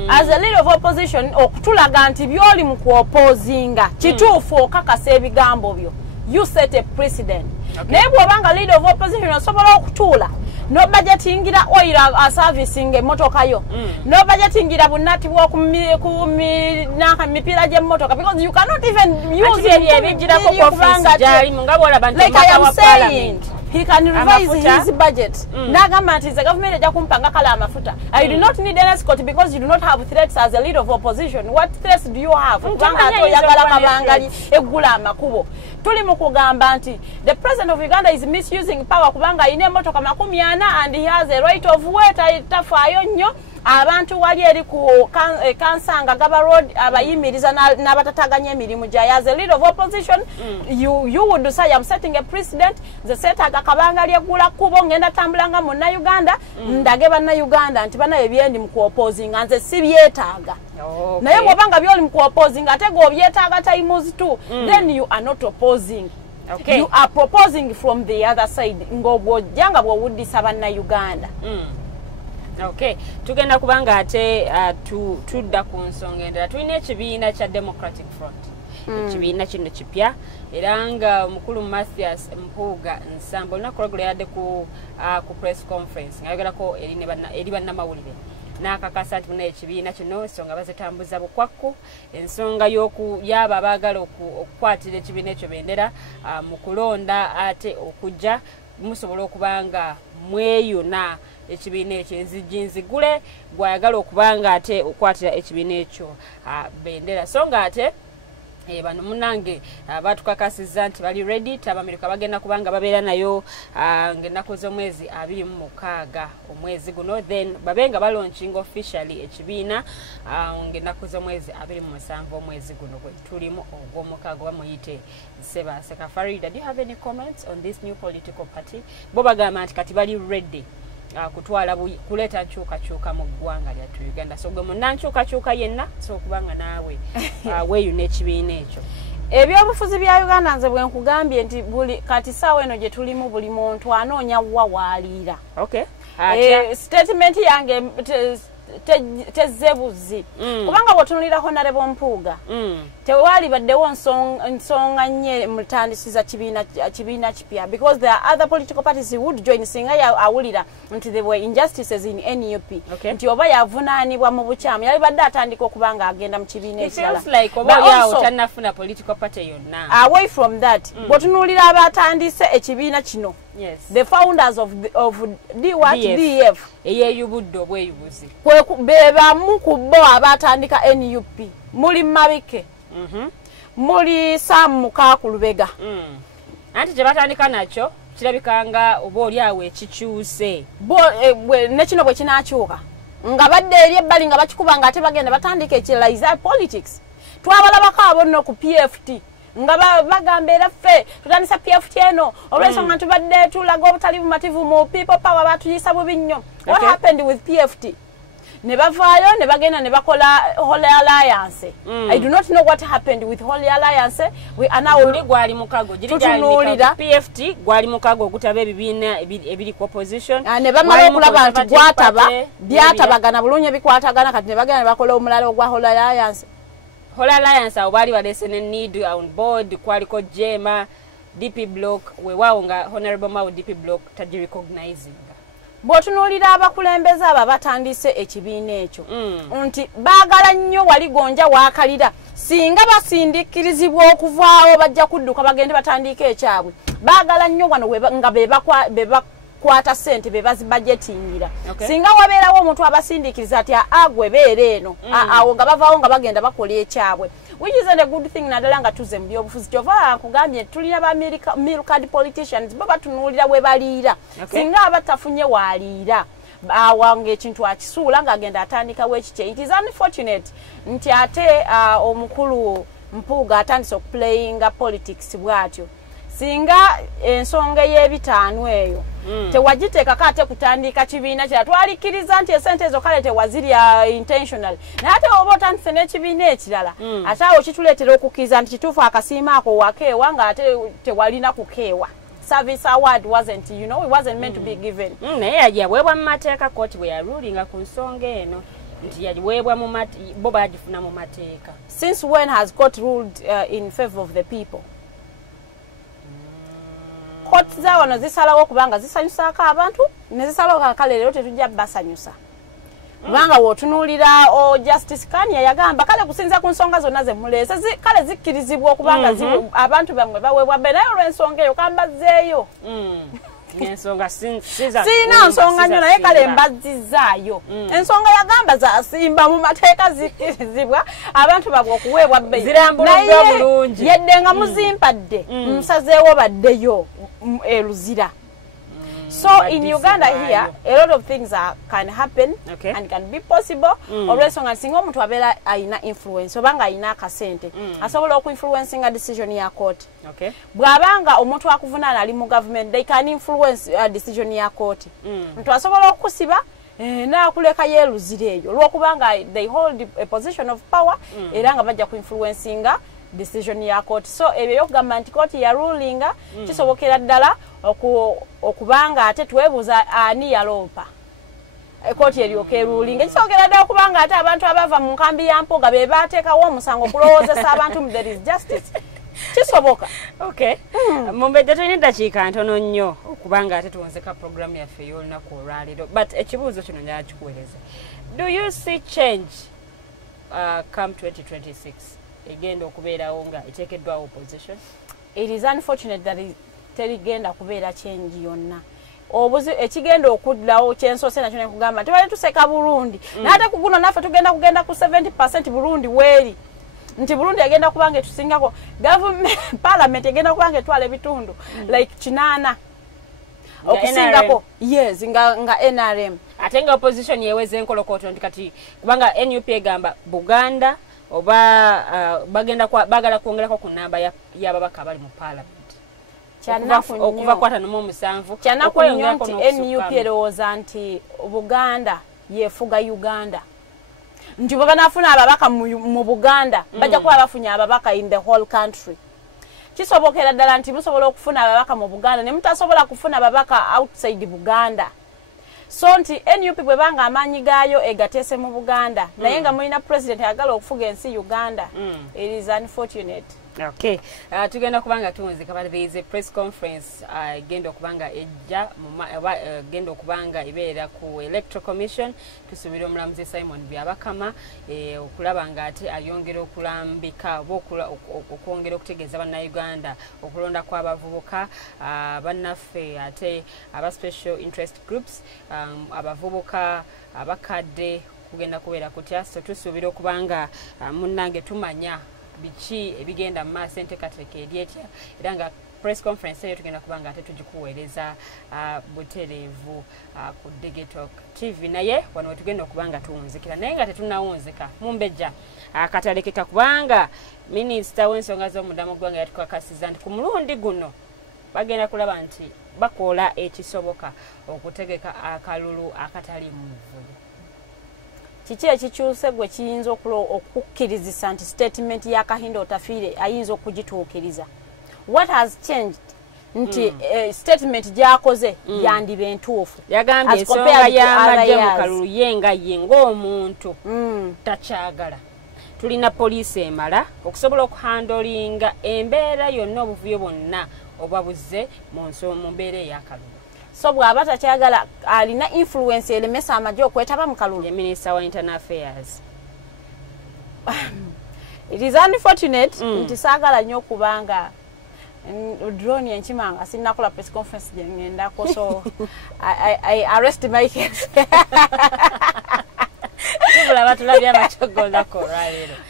As a leader of opposition okutulaga nti byoli mu kuopposinga kituufu okakasa ebigambo byo. You set a precedent. Naye bw'obanga leader of opposition osobola okutuula no budgetingira oil servicing emmotoka yo no budgetingira bunnati bw'okumipiira gy'emmotoka because you cannot even use ebijirako ku office gyalimu nga bw'olaba nti omwaka wa parliament he can revise his budget. Nagamba nti the government ejja kumpanga kala amafuta. I do not need an escort because you do not have threats as a leader of opposition. What threats do you have? Kubanga atoyagala mabangali eggula amakubo. Tuli mu kugamba nti the president of Uganda is misusing power kubanga ine motoka 40 and he has a right of way tafaayo nnyo abantu wali eri ku kansanga gaba road abayimiriza n'abatataganya emirimu gya as a leader of opposition you would say I'm setting a precedent the setaga kabanga lyegula kubo ngenda tambulanga mu Uganda ndage banna Uganda nti bana ebyendi mu opposing nze sibyetaaga naye bwobanga byoli mu opposing ate go byetaaga times too then you are not opposing. Okay. You are proposing from the other side ngobo janga bwo wudisa banna Uganda. Okay, tugenda kubanga ate tudda ku nsonga endala tulina ekibiina kya Democratic Front. Ekibiina kino kipya era nga omukulu Mathias Mpuuga Nsambo olunaku lwagula yadde ku press conference ngayogerako eri bannamawulire n'akakasa nti muna ekibiina kino ensonga bazitambuza bukwakku ensonga y'aba abaagala okukwatira ekibiina ekyo bendera mu kulonda ate okujja musobola okubanga mweyuna ekibiina ekyo enzijinzigule gwayagala okubanga ate okwatira ekibiina ekyo bendera so nga ate bano munange batukakasizza nti bali ready Abamerika bagenda kubanga babeera nayo ng'ennaku z'omwezi 26 omwezi guno then babenga balaunchinga officially ekibiina ng'ennaku z'omwezi 27 omwezi guno gwe tulimu ogw'omukaaga bamuyite Ssebaaseka. Farida, do you have any comments on this new political party? Bo bagamba nti kati bali ready kutwala kuleta nkyukakyuka mu ggwanga lyattu Uganda so gwe munnankyukakyuka yenna so okubanga naawe weeyuna ekibiina ekyo. Ebyobufuzi bya Uganda nze bwe nkugambye nti kati saawa eno gye tulimu buli muntu anoonya wa waaliira. Okay. Statement yange tezebuzi kubanga bw'otunulira Honorable Mpuuga tewali baddewo nsonga nnye mutandisiza kibiina kipya because there are other political parties who would join singa awulira nti there were injustices in NUP nti oba yavunaanibwa mu bukyamu yali badde atandika okubanga agenda mu kibiina ekirala tannafuna political party yonna. Away from that bw'otunulira abatandise ekibiina kino the founders of DF eyeyubudde obweyubuzi bebamu ku bo abatandika NUP muli Mabike muli Sam Mukakulubega anti gye batandika nakyo kirabikanga oba oli awo ekikyuse ne kino bwe kinakyuka nga badde eri ebbali nga bakikubanga ate bagenda batandika ekirala is politics twabalabako abo nno ku PFT nga bagamba era ffe tutandisa PFT eno olw'ensonga tubadde tulaga obutali bumativu mu people power batuyisa bubi nnyo. What happened with PFT? Ne bavaayo ne bagenda ne bakola Holy Alliance. I do not know what happened with Holy Alliance. We are now gwali mukago tutunulira PFT gwali mukago okutaba ebibiina ebiri ku opposition ne bamala okulaba nti gwataba byatabagana bulunye bikwatagana kati ne bagenda ne bakola omulalo ogwa Holy Alliance. Holy Alliance awali balese ne need on board kwaliko Jema DP block wewawo nga Honorable Mao DP block tadi recognizing bw'otunuulira abakulembeze abo batandise ekibiina ekyo nti baagala nnyo wali gonja waakalira singa basindikirizibwa okuvaawo bajja kudduka bagende batandika ekyabwe baagala nnyo wano nga bebakwata ssente bebazibudgetingira singa wabeerawo omuntu abasindikiriza ati agwe beera eno awo nga bavaawo nga bagenda bakola ekyabwe which is a good thing nadala nga tuze mu byobufuzi kyova nkugambye tulina ba milk politicians bo batunuulira bwe baliira singa abatafunye waaliira awange ekintu akisuula ng'agenda atandikawo ekikye. It is unfortunate nti ate omukulu Mpuuga atandise okuplayinga politics bw'atyo singa ensonga y'ebitaano eyo tewagiteekako ate kutandika kibiina kya twalikiriza nti esente ezo kale tewazirya intentional naye ate oba otandise n'ekibiina ekirala ate awo kituleetera okukkiriza nti kituufu akasiima ako wakeewa nga ate tewalina kukeewa. Service award wasn't, it wasn't meant to be given. Naye yaweebwa mu mateeka kooti bwe yarulinga ku nsonga eno nti yaweebwa mu bo bagifuna mu mateeka. Since when has court ruled in favor of the people? Court za wano zisalawo kubanga zisanyusaako abantu ne zisalawo kale leero tetujja basanyusa. Kubanga wootunuulira Justice Kanya yagamba kale kusinza ku nsonga zonna ze muleese kale zikkirizibwa okubanga abantu bamwe baweebwa be naye olw'ensonga eyo kambazzeeyo. Ensonga siina nsonga nnyo naye kale mbazzizaayo. Ensonga yagamba zasimba mu mateeka zikkirizibwa abantu babwe okuweebwa be. Zirambuluddwa bulungi. Yedde nga muzimpadde musazeewo baddeyo eruzira. So in Uganda here, a lot of things can happen and can be possible. Olwensonga singa omuntu abeera ayina influence obanga ayina akasente asobola okuinfluencing a decision ya court. Bw'abanga omuntu akuvunaana ali mu government, they can influence a decision ya court. Omuntu asobola okusiba naakuleka yeeruzire eyo olw'okubanga they hold a position of power era nga bajja ku influencinga decision ya court. So ebyo yokugamba nti court ya rulinga kisobokera ddala okubanga ate twebuuza ani yaloopa court eryoka erulinga kisobokera ddala okubanga ate abantu abava mu nkambi ya mpoga be baateekawo omusango okulowoozesa abantu there is justice kisoboka. Mumbejja tulina eddakiika ntono nnyo okubanga ate tuwonzeka programu yaffe ey'olunaku olwaleero, but ekibuuzo kino njala kikuweereza. Do you see change come 2026 egenda okubeerawo nga eteekeddwawo opposition? It is unfortunate that terigenda kubeera change yonna. Ekigenda okuddawo kyensoose nakyo ne kugamba tubale tuseka Burundi n'ate ku guno naffe tugenda ku 70% Burundi weeri nti Burundi agenda kubanga etusingako government parliament egenda kubanga etwala ebitundu like 8 okusingako yes nga NRM ate nga opposition yeweze enkolokoto nti kati kubanga NUP egamba Buganda oba bagala kwongerako ku namba y'ababaka abali mu parliament okuva ku 57 kyanakuyonyo nti NUP erowooza nti Buganda yefuga Uganda nti bwe banafuna ababaka mu Buganda bajja kuba bafunye ababaka in the whole country. Kisobokera ddala nti musobola okufuna ababaka mu Buganda ne mutasobola kufuna ababaka outside Buganda. So nti NUP bwe banga amaanyi gaayo egateese mu Buganda naye nga mulina president ayagala okufuga ensi Uganda. It is unfortunate. Tugenda kubanga tuwunzika but there is a press conference genda okubanga ejja genda okubanga ibeera ku Electoral Commission. Tusuubira omulamuzi Simon Byabakama okulaba nga ate ayongera okulambika okwongera okutegeeza bannayuganda okulonda kw'abavubuka bannaffe ate aba special interest groups abavubuka abakadde kugenda kubeera kutya. So tusuubira okubanga munnange tumanya biki ebigenda mu maaso enteekateeka eryetya era nga press conference eyo tugenda kubanga ate tugikuweereza butereevu ku Digitalk TV naye wano we tugenda okubanga tuwunzikira naye nga tetunnawunzika Mumbejja akatalekeka kubanga minisita w'ensonga z'omunda mu ggwanga yatukakasiza nti ku mulundi guno bagenda kulaba nti bakola ekisoboka okutegeka akalulu akatali mu vulu. Kiki ekikyuse gwe kiyinza okukkirizisa nti statement ya Kahindo Otafiire ayinza okugituukiriza? What has changed? Nti statement gyakoze yandiba entuufu. Yagambye ensonga y'amagye mu kalulu ye ng'omuntu takyagala. Tulina poliisi emala okusobola okuhandolinga embeera yonna obuvuyo bwonna obwabuze mu mbeera ey'akalulu. So bw'aba takyagala alina influence elemesa amagye okwetaba mu kalulu. Minister wa Internal Affairs. It is unfortunate nti saagala nnyo okubanga drone enkimanga sinnakola press conference gye ngendako so I arrest my case.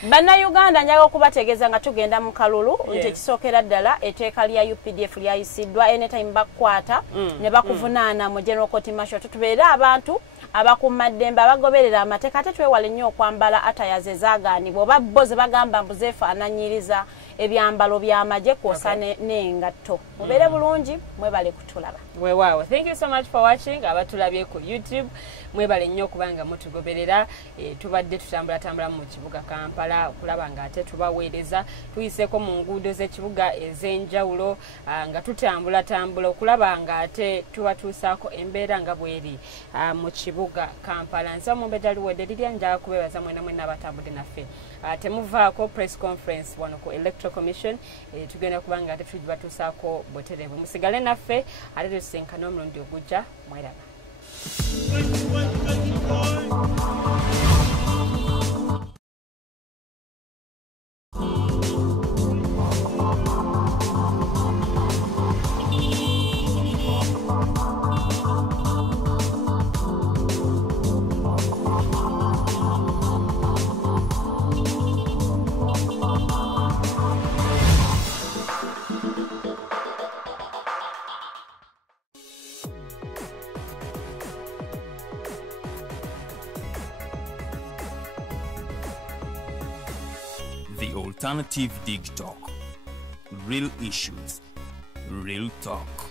Bannayuganda njaga okubategeeza nga tugenda mu kalulu nti ekisookera ddala etteeka lya UPDF lyayisiddwa anytime bakwata ne bakuvunaana mu General Court Martial tubeere abantu abakumaddembe abagoberera amateeka ate twewale nnyo okwambala atayaze ezaagaanibwa oba bo ze bagamba mbu zeefaananyiriza ebyambalo by'amagye kw'osa n'engatto. Mubeere bulungi mwebale kutulaba. Weewaawo. Thank you so much for watching. Abatulabye ku YouTube mwebale nnyo okubanga mutugoberera. Tubadde tutambula mu kibuga Kampala okulaba nga ate tubaweereza tuyiseeko mu nguudo z'ekibuga ez'enjawulo nga tutambula okulaba nga ate tubatuusaako embeera nga bweri mu kibuga Kampala. Nze Mumbejja Luwedde njaga kubeebaza mwena abatambudde naffe. Temuvaako press conference wano ku Electoral Commission tugenda kubanga ate tubatuusaako butereevu. Musigale naffe ate tusinkane omulundi ogujja mweraba. The Alternative Dig Talk. Real issues, real talk.